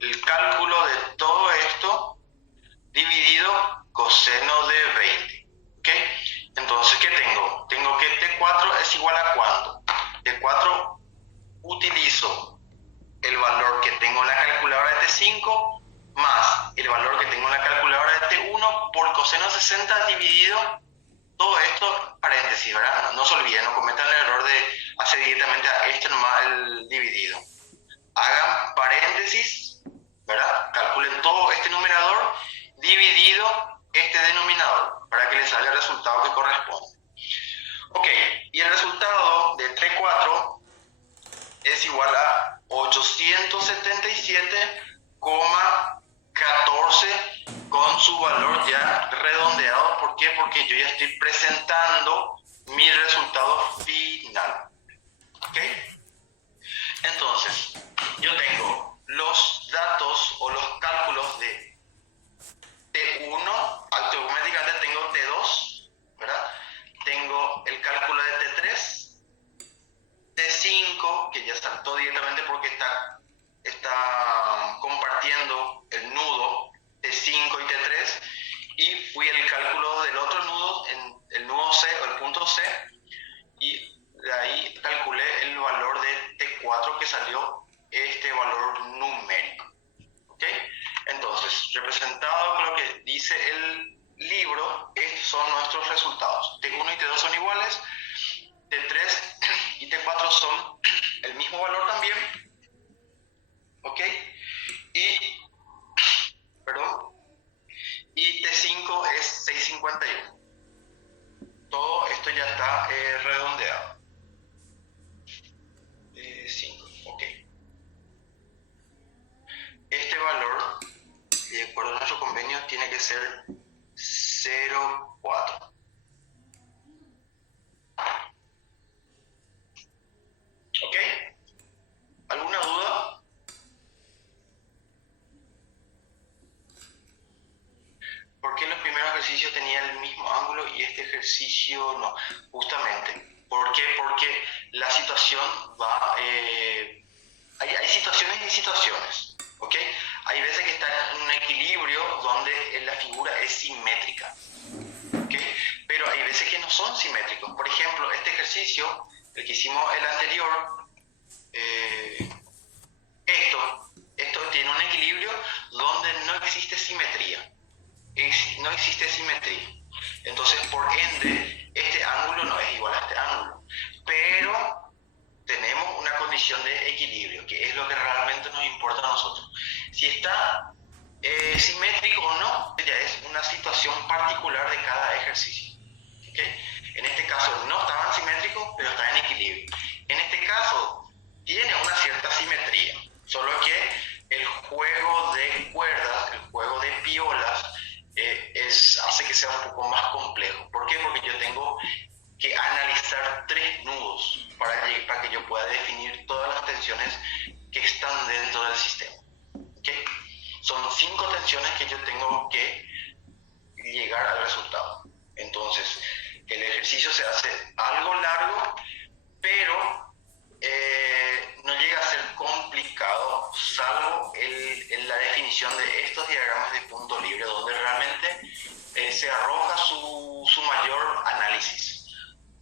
el cálculo de todo esto dividido coseno de 20. ¿Ok? Entonces, ¿qué tengo? Tengo que T4 es igual a ¿cuánto? T4 utilizo el valor que tengo en la calculadora de T5 más el valor que tengo en la calculadora de T1 por coseno de 60 dividido todo esto paréntesis, ¿verdad? No se olviden, no cometan el error de hacer directamente a este nomás el dividido. Hagan paréntesis, ¿verdad? Calculen todo este numerador dividido este denominador para que les salga el resultado que corresponde. Ok, y el resultado de T4 es igual a 877,14 con su valor ya redondeado. ¿Por qué? Porque yo ya estoy presentando mi resultado final. ¿Ok? Entonces, yo tengo los datos o los cálculos de T1, automáticamente tengo T2, ¿verdad? Tengo el cálculo de T3, T5, que ya saltó directamente porque está compartiendo el nudo T5 y T3, y fui el cálculo del otro nudo, en el nudo C o el punto C, y de ahí calculé el valor de T4 que salió este valor numérico. ¿Ok? Entonces, representado con lo que dice el libro, estos son nuestros resultados. T1 y T2 son iguales, T3 y T4 son el mismo valor también. ¿Ok? Y T5 es 651. Todo esto ya está redondeado. 5, ok. Este valor, de acuerdo a nuestro convenio, tiene que ser 0,4. ¿Ok? ¿Alguna duda? ¿Por qué los primeros ejercicios tenían el mismo ángulo y este ejercicio no? Justamente. ¿Por qué? Porque la situación va... hay situaciones y situaciones. ¿Ok? Hay veces que está en un equilibrio donde la figura es simétrica. ¿Ok? Pero hay veces que no son simétricos. Por ejemplo, este ejercicio, el que hicimos el anterior, esto tiene un equilibrio donde no existe simetría. No existe simetría. Entonces, por ende, este ángulo no es igual a este ángulo. Pero tenemos una condición de equilibrio, que es lo que realmente nos importa a nosotros. Si está simétrico o no, ya es una situación particular de cada ejercicio. ¿Okay? En este caso no estaban simétricos, pero está en equilibrio. En este caso tiene una cierta simetría, solo que el juego de cuerdas, el juego de piolas, hace que sea un poco más complejo. ¿Por qué? Porque yo tengo que analizar 3 nudos para que yo pueda definir todas las tensiones que están dentro del sistema. ¿Okay? Son 5 tensiones que yo tengo que llegar al resultado. Entonces, el ejercicio se hace algo largo, pero no llega a ser complicado, salvo en la definición de estos diagramas de punto libre, donde realmente se arroja su mayor análisis.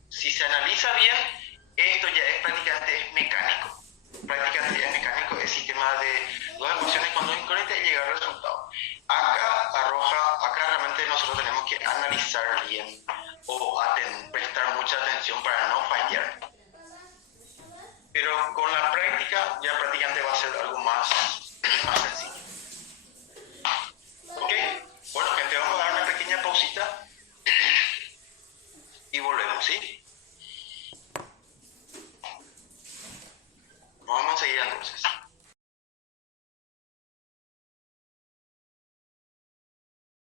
Si se analiza bien,